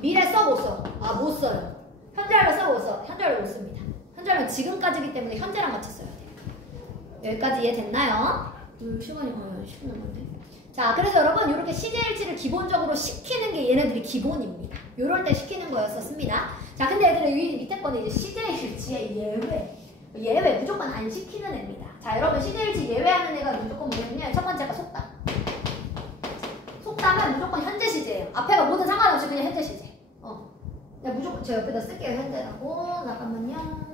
미래 써 못 써? 아 못 써요. 현재를 써 못 써? 현재를 못 씁니다. 현재는 지금까지기 때문에 현재랑 같이 써야 돼요. 여기까지 이해됐나요? 시간이 10분 남았네. 자, 그래서 여러분 이렇게 시제일치를 기본적으로 시키는 게 얘네들이 기본입니다. 요럴 때 시키는 거였었습니다. 자, 근데 얘들은 밑에 거는 이제 시제일치의 예외 무조건 안 시키는 애입니다. 자, 여러분 시제일치 예외하는 애가 무조건 뭐냐면 첫 번째가 속담. 속담은 무조건 현재 시제예요. 앞에가 뭐든 상관없이 그냥 현재 시제. 그냥 무조건 제 옆에다 쓸게요. 현재라고. 잠깐만요.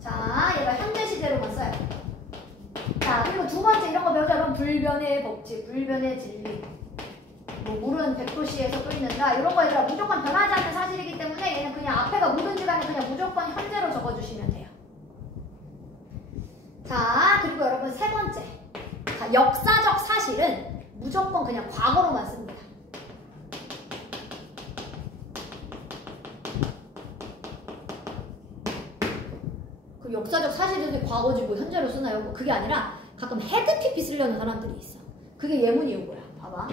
자, 얘가 현재 시제로만 써요. 자, 그리고 두 번째 이런 거 배우자. 여러분 불변의 법칙, 불변의 진리. 뭐 물은 100도씨에서 끓는다. 이런 거 얘들아 무조건 변하지 않는 사실이기 때문에 얘는 그냥 앞에가 뭐든지 간에 그냥 무조건 현재로 적어주시면 돼요. 자, 그리고 여러분 세 번째. 자, 역사적 사실은 무조건 그냥 과거로만 씁니다. 그 역사적 사실은 과거지 뭐 현재로 쓰나요? 뭐 그게 아니라 가끔 헤드 TP 쓰려는 사람들이 있어. 그게 예문이 이거야. 봐봐.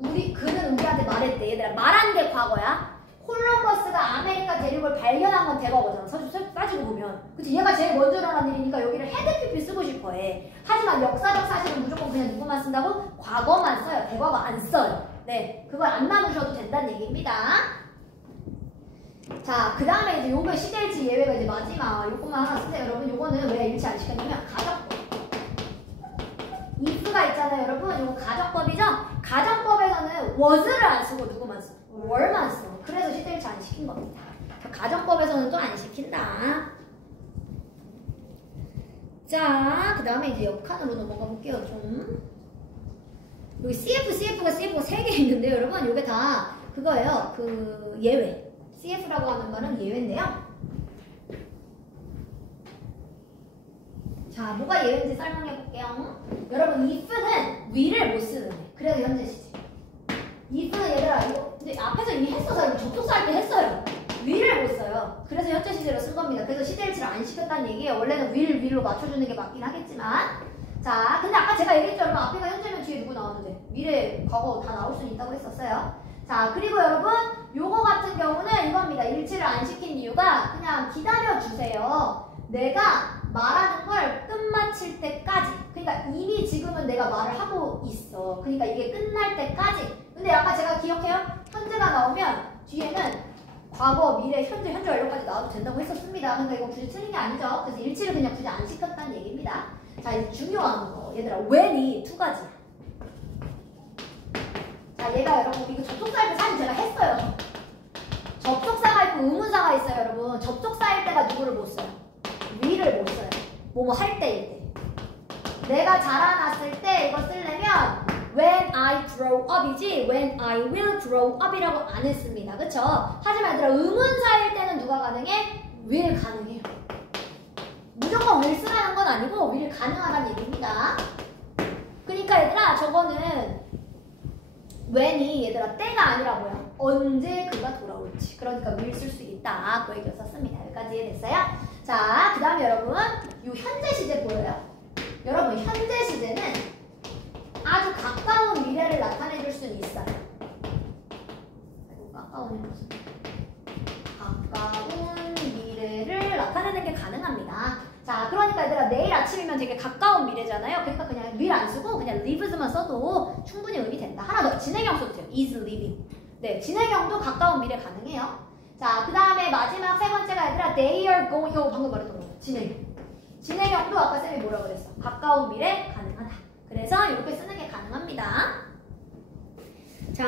그는 우리한테 말했대. 얘들아 말한 게 과거야. 콜럼버스가 아메리카 대륙을 발견한 건 대과거잖아. 따지고 보면. 그치? 얘가 제일 먼저 일어난 일이니까 여기를 헤드 TP 쓰고 싶어 해. 하지만 역사적 사실은 무조건 그냥 누구만 쓴다고? 과거만 써요. 대과거 안 써요. 네, 그걸 안 나누셔도 된다는 얘기입니다. 자, 그 다음에 이제 요거 시대일치 예외가 이제 마지막 요것만 하나 쓰세요. 여러분 요거는 왜 일치 안 시켰냐면 가정법. if가 있잖아요. 여러분 요거 가정법이죠? 가정법에서는 was를 안 쓰고 누구만 써? were만 써. 그래서 시대일치 안 시킨 겁니다. 가정법에서는 또 안 시킨다. 자, 그 다음에 이제 역한으로 넘어가 볼게요. 좀 여기 CF가 3개 있는데요. 여러분 요게 다 그거예요. 그 예외. CF라고 하는 말은 예외인데요. 자, 뭐가 예외인지 설명해 볼게요. 여러분, if는 위를 못 쓰는 애. 그래서 현재 시제. if는 얘들아, 이거 근데 앞에서 이미 했어서 접속사 할 때 했어요. 위를 못 써요. 그래서 현재 시제로 쓴 겁니다. 그래서 시대일치를 안 시켰다는 얘기예요. 원래는 위로 맞춰주는 게 맞긴 하겠지만. 자, 근데 아까 제가 얘기했죠. 여러분, 앞에가 현재면 뒤에 누구 나오는데? 미래, 과거 다 나올 수 있다고 했었어요. 자, 그리고 여러분 요거 같은 경우는 이겁니다. 일치를 안 시킨 이유가 그냥 기다려주세요. 내가 말하는 걸 끝마칠 때까지. 그러니까 이미 지금은 내가 말을 하고 있어. 그러니까 이게 끝날 때까지. 근데 아까 제가 기억해요? 현재가 나오면 뒤에는 과거, 미래, 현재 완료까지 나와도 된다고 했었습니다. 그러니까 이거 굳이 틀린 게 아니죠. 그래서 일치를 그냥 굳이 안 시켰다는 얘기입니다. 자, 이제 중요한 거. 얘들아, when이 두 가지야. 자, 얘가 여러분 이거 접속사일 때 사실 제가 했어요. 접속사가 있고 의문사가 있어요. 여러분 접속사일 때가 누구를 못 써요? 위를 못 써요. 뭐뭐 할 때일 때. 내가 자라났을 때 이거 쓰려면 when I grow up이지 when I will grow up이라고 안 했습니다. 그쵸? 하지만 얘들아 의문사일 때는 누가 가능해? will 가능해요. 무조건 will 쓰라는 건 아니고 will 가능하다는 얘기입니다. 그러니까 얘들아 저거는 when이 얘들아 때가 아니라 뭐야? 언제 그가 돌아올지. 그러니까 will 쓸 수 있다. 그 얘기를 썼습니다. 여기까지 이해됐어요? 자, 그 다음에 여러분 요 현재 시제 보여요? 여러분 현재 시제는 아주 가까운 미래를 나타내줄 수는 있어요. 아이고 가까운 무슨 가까운 미래를 나타내는 게 가능합니다. 자, 그러니까 얘들아 내일 아침이면 되게 가까운 미래잖아요. 그러니까 그냥 will 안 쓰고 그냥 lives만 써도 충분히 의미 된다. 하나 더 진행형 써도 돼요. is living. 네, 진행형도 가까운 미래 가능해요. 자, 그 다음에 마지막 세 번째가 얘들아 they are going. 이거 방금 말했던 거예요. 진행형도 아까 쌤이 뭐라고 그랬어? 가까운 미래 가능하다. 그래서 이렇게 쓰는 게 가능합니다. 자,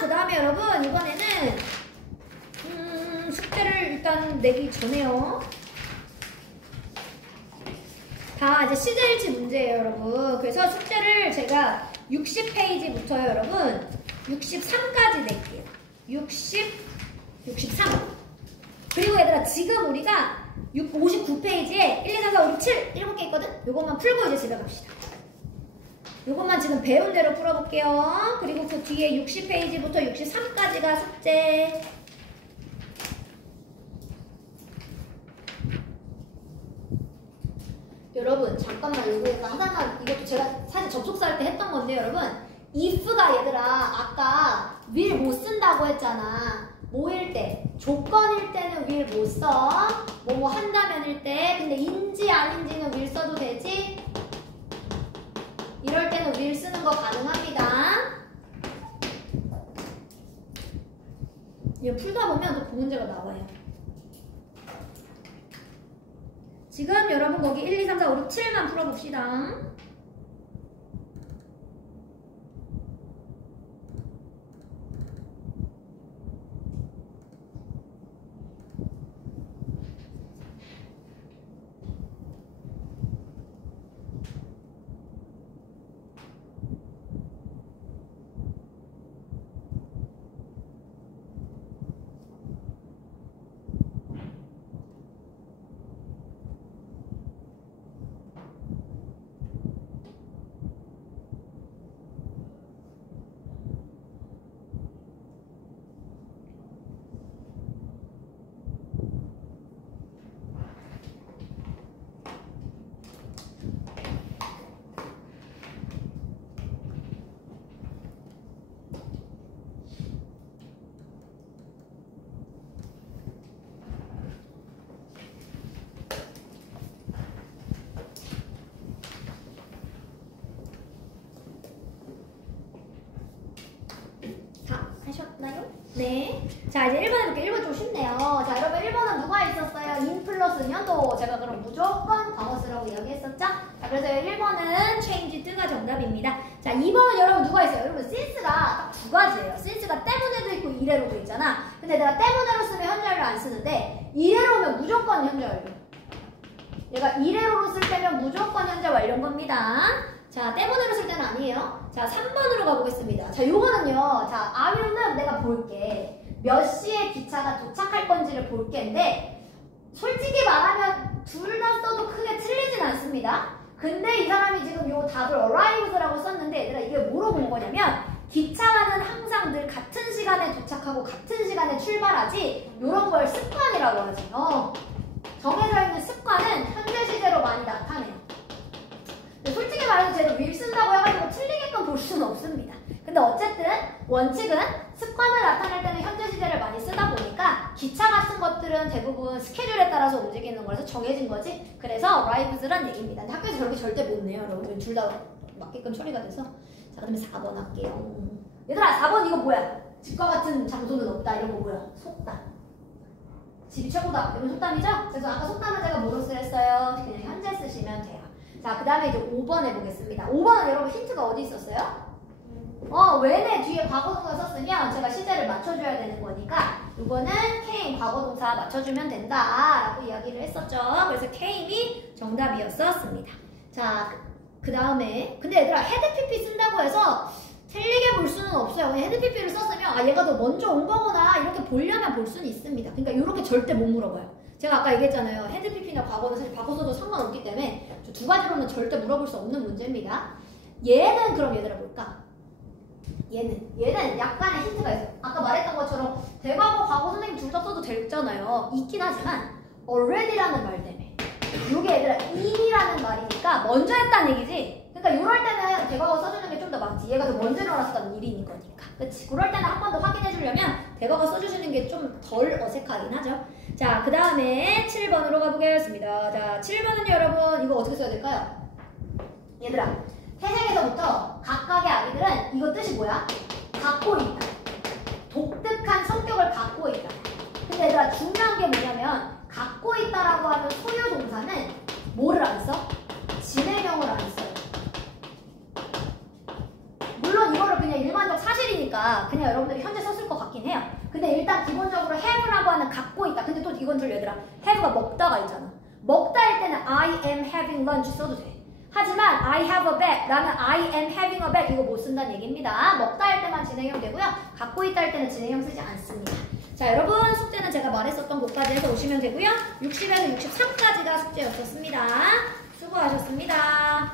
그 다음에 여러분 이번에는 숙제를 일단 내기 전에요. 다 이제 시제일치 문제예요, 여러분. 그래서 숙제를 제가 60페이지부터요, 여러분. 63까지 낼게요. 63. 그리고 얘들아, 지금 우리가 59페이지에 1, 2, 3, 4, 5, 6, 7 7개 있거든? 요것만 풀고 이제 집에 갑시다. 요것만 지금 배운 대로 풀어볼게요. 그리고 그 뒤에 60페이지부터 63까지가 숙제. 여러분 잠깐만 여기에서 하나만 이것도 제가 사실 접속사 할 때 했던 건데 여러분 if가 얘들아 아까 will 못 쓴다고 했잖아. 뭐일 때? 조건일 때는 will 못 써. 뭐뭐 한다면일 때. 근데 인지 아닌지는 will 써도 되지? 이럴 때는 will 쓰는 거 가능합니다. 이거 풀다 보면 또 그 문제가 나와요. 지금 여러분 거기 1, 2, 3, 4, 5, 6, 7만 풀어봅시다. 자, 이제 1번 해볼게요. 1번 좀 쉽네요. 자, 여러분 1번은 누가 있었어요? in 플러스 년도. 제가 그럼 무조건 과거 쓰라고 이야기했었죠? 자, 그래서 1번은 changed가 정답입니다. 자, 2번은 여러분 누가 있어요? 여러분 since가 딱 두 가지예요. since가 때문에도 있고 이래로도 있잖아. 근데 내가 때문에로 쓰면 현재를 안 쓰는데 이래로 오면 무조건 현재 완료. 얘가 이래로로 쓸 때면 무조건 현재 완료인 겁니다. 자, 때문에로 쓸 때는 아니에요. 자, 3번으로 가보겠습니다. 자, 요거는요. 자, 아유는 내가 볼게. 몇 시에 기차가 도착할 건지를 볼 게인데 솔직히 말하면 둘 다 써도 크게 틀리진 않습니다. 근데 이 사람이 지금 요 답을 arrives라고 썼는데 얘들아 이게 뭐로 본 거냐면 기차는 항상 늘 같은 시간에 도착하고 같은 시간에 출발하지 요런 걸 습관이라고 하지. 정해져 있는 습관은 현재 시제로 많이 나타내요. 근데 솔직히 말해서 제가 will 쓴다고 해가지고 틀리게끔 볼 수는 없습니다. 근데 어쨌든 원칙은 습관을 나타낼 때는 현재 시제를 많이 쓰다 보니까 기차 같은 것들은 대부분 스케줄에 따라서 움직이는 거라서 정해진 거지. 그래서 arrives란 얘기입니다. 근데 학교에서 저렇게 절대 못 내요. 여러분 둘 다 맞게끔 처리가 돼서. 자, 그러면 4번 할게요. 얘들아 4번 이거 뭐야? 집과 같은 장소는 없다. 이런 거 뭐야? 속담. 집이 최고다. 이건 속담이죠? 그래서 아까 속담은 제가 뭐로 쓰랬어요? 그냥 현재 쓰시면 돼요. 자, 그 다음에 이제 5번 해보겠습니다. 5번은 여러분 힌트가 어디 있었어요? 왜네 뒤에 과거동사 썼으면 제가 시제를 맞춰줘야 되는 거니까 이거는 came 과거동사 맞춰주면 된다 라고 이야기를 했었죠. 그래서 came이 정답이었었습니다. 자, 그 다음에 근데 얘들아 헤드 pp 쓴다고 해서 틀리게 볼 수는 없어요. 그냥 헤드 pp를 썼으면 얘가 더 먼저 온 거구나 이렇게 보려면 볼 수는 있습니다. 그러니까 이렇게 절대 못 물어봐요. 제가 아까 얘기했잖아요. 헤드 pp나 과거는 사실 바꿔 써도 상관없기 때문에 저 두 가지로는 절대 물어볼 수 없는 문제입니다. 얘는 그럼 얘들아 뭘까? 얘는 약간의 힌트가 있어요. 아까 말했던 것처럼 대과거, 과거 선생님 둘 다 써도 되잖아요. 있긴 하지만 already라는 말 때문에 이게 얘들아 in이라는 말이니까 먼저 했다는 얘기지. 그러니까 이럴 때는 대과거 써주는 게 좀 더 맞지. 얘가 더 먼저 일어났었다는 일인 거니까. 그치? 그럴 때는 한 번 더 확인해 주려면 대과거 써주시는 게 좀 덜 어색하긴 하죠. 자, 그 다음에 7번으로 가보겠습니다. 자, 7번은 여러분 이거 어떻게 써야 될까요? 얘들아 태생에서부터 각각의 아기들은 이거 뜻이 뭐야? 갖고 있다. 독특한 성격을 갖고 있다. 근데 얘들아 중요한 게 뭐냐면 갖고 있다라고 하는 소유 동사는 뭐를 안 써? 진행형을 안 써요. 물론 이거를 그냥 일반적 사실이니까 그냥 여러분들이 현재 썼을 것 같긴 해요. 근데 일단 기본적으로 have라고 하는 갖고 있다. 근데 또 이건 들 얘들아 have가 먹다가 있잖아. 먹다 할 때는 I am having lunch 써도 돼. 하지만 I have a bag 라는 I am having a bag 이거 못 쓴다는 얘기입니다. 먹다 할 때만 진행형 되고요. 갖고 있다 할 때는 진행형 쓰지 않습니다. 자, 여러분 숙제는 제가 말했었던 곳까지 해서 오시면 되고요. 60에서 63까지가 숙제였었습니다. 수고하셨습니다.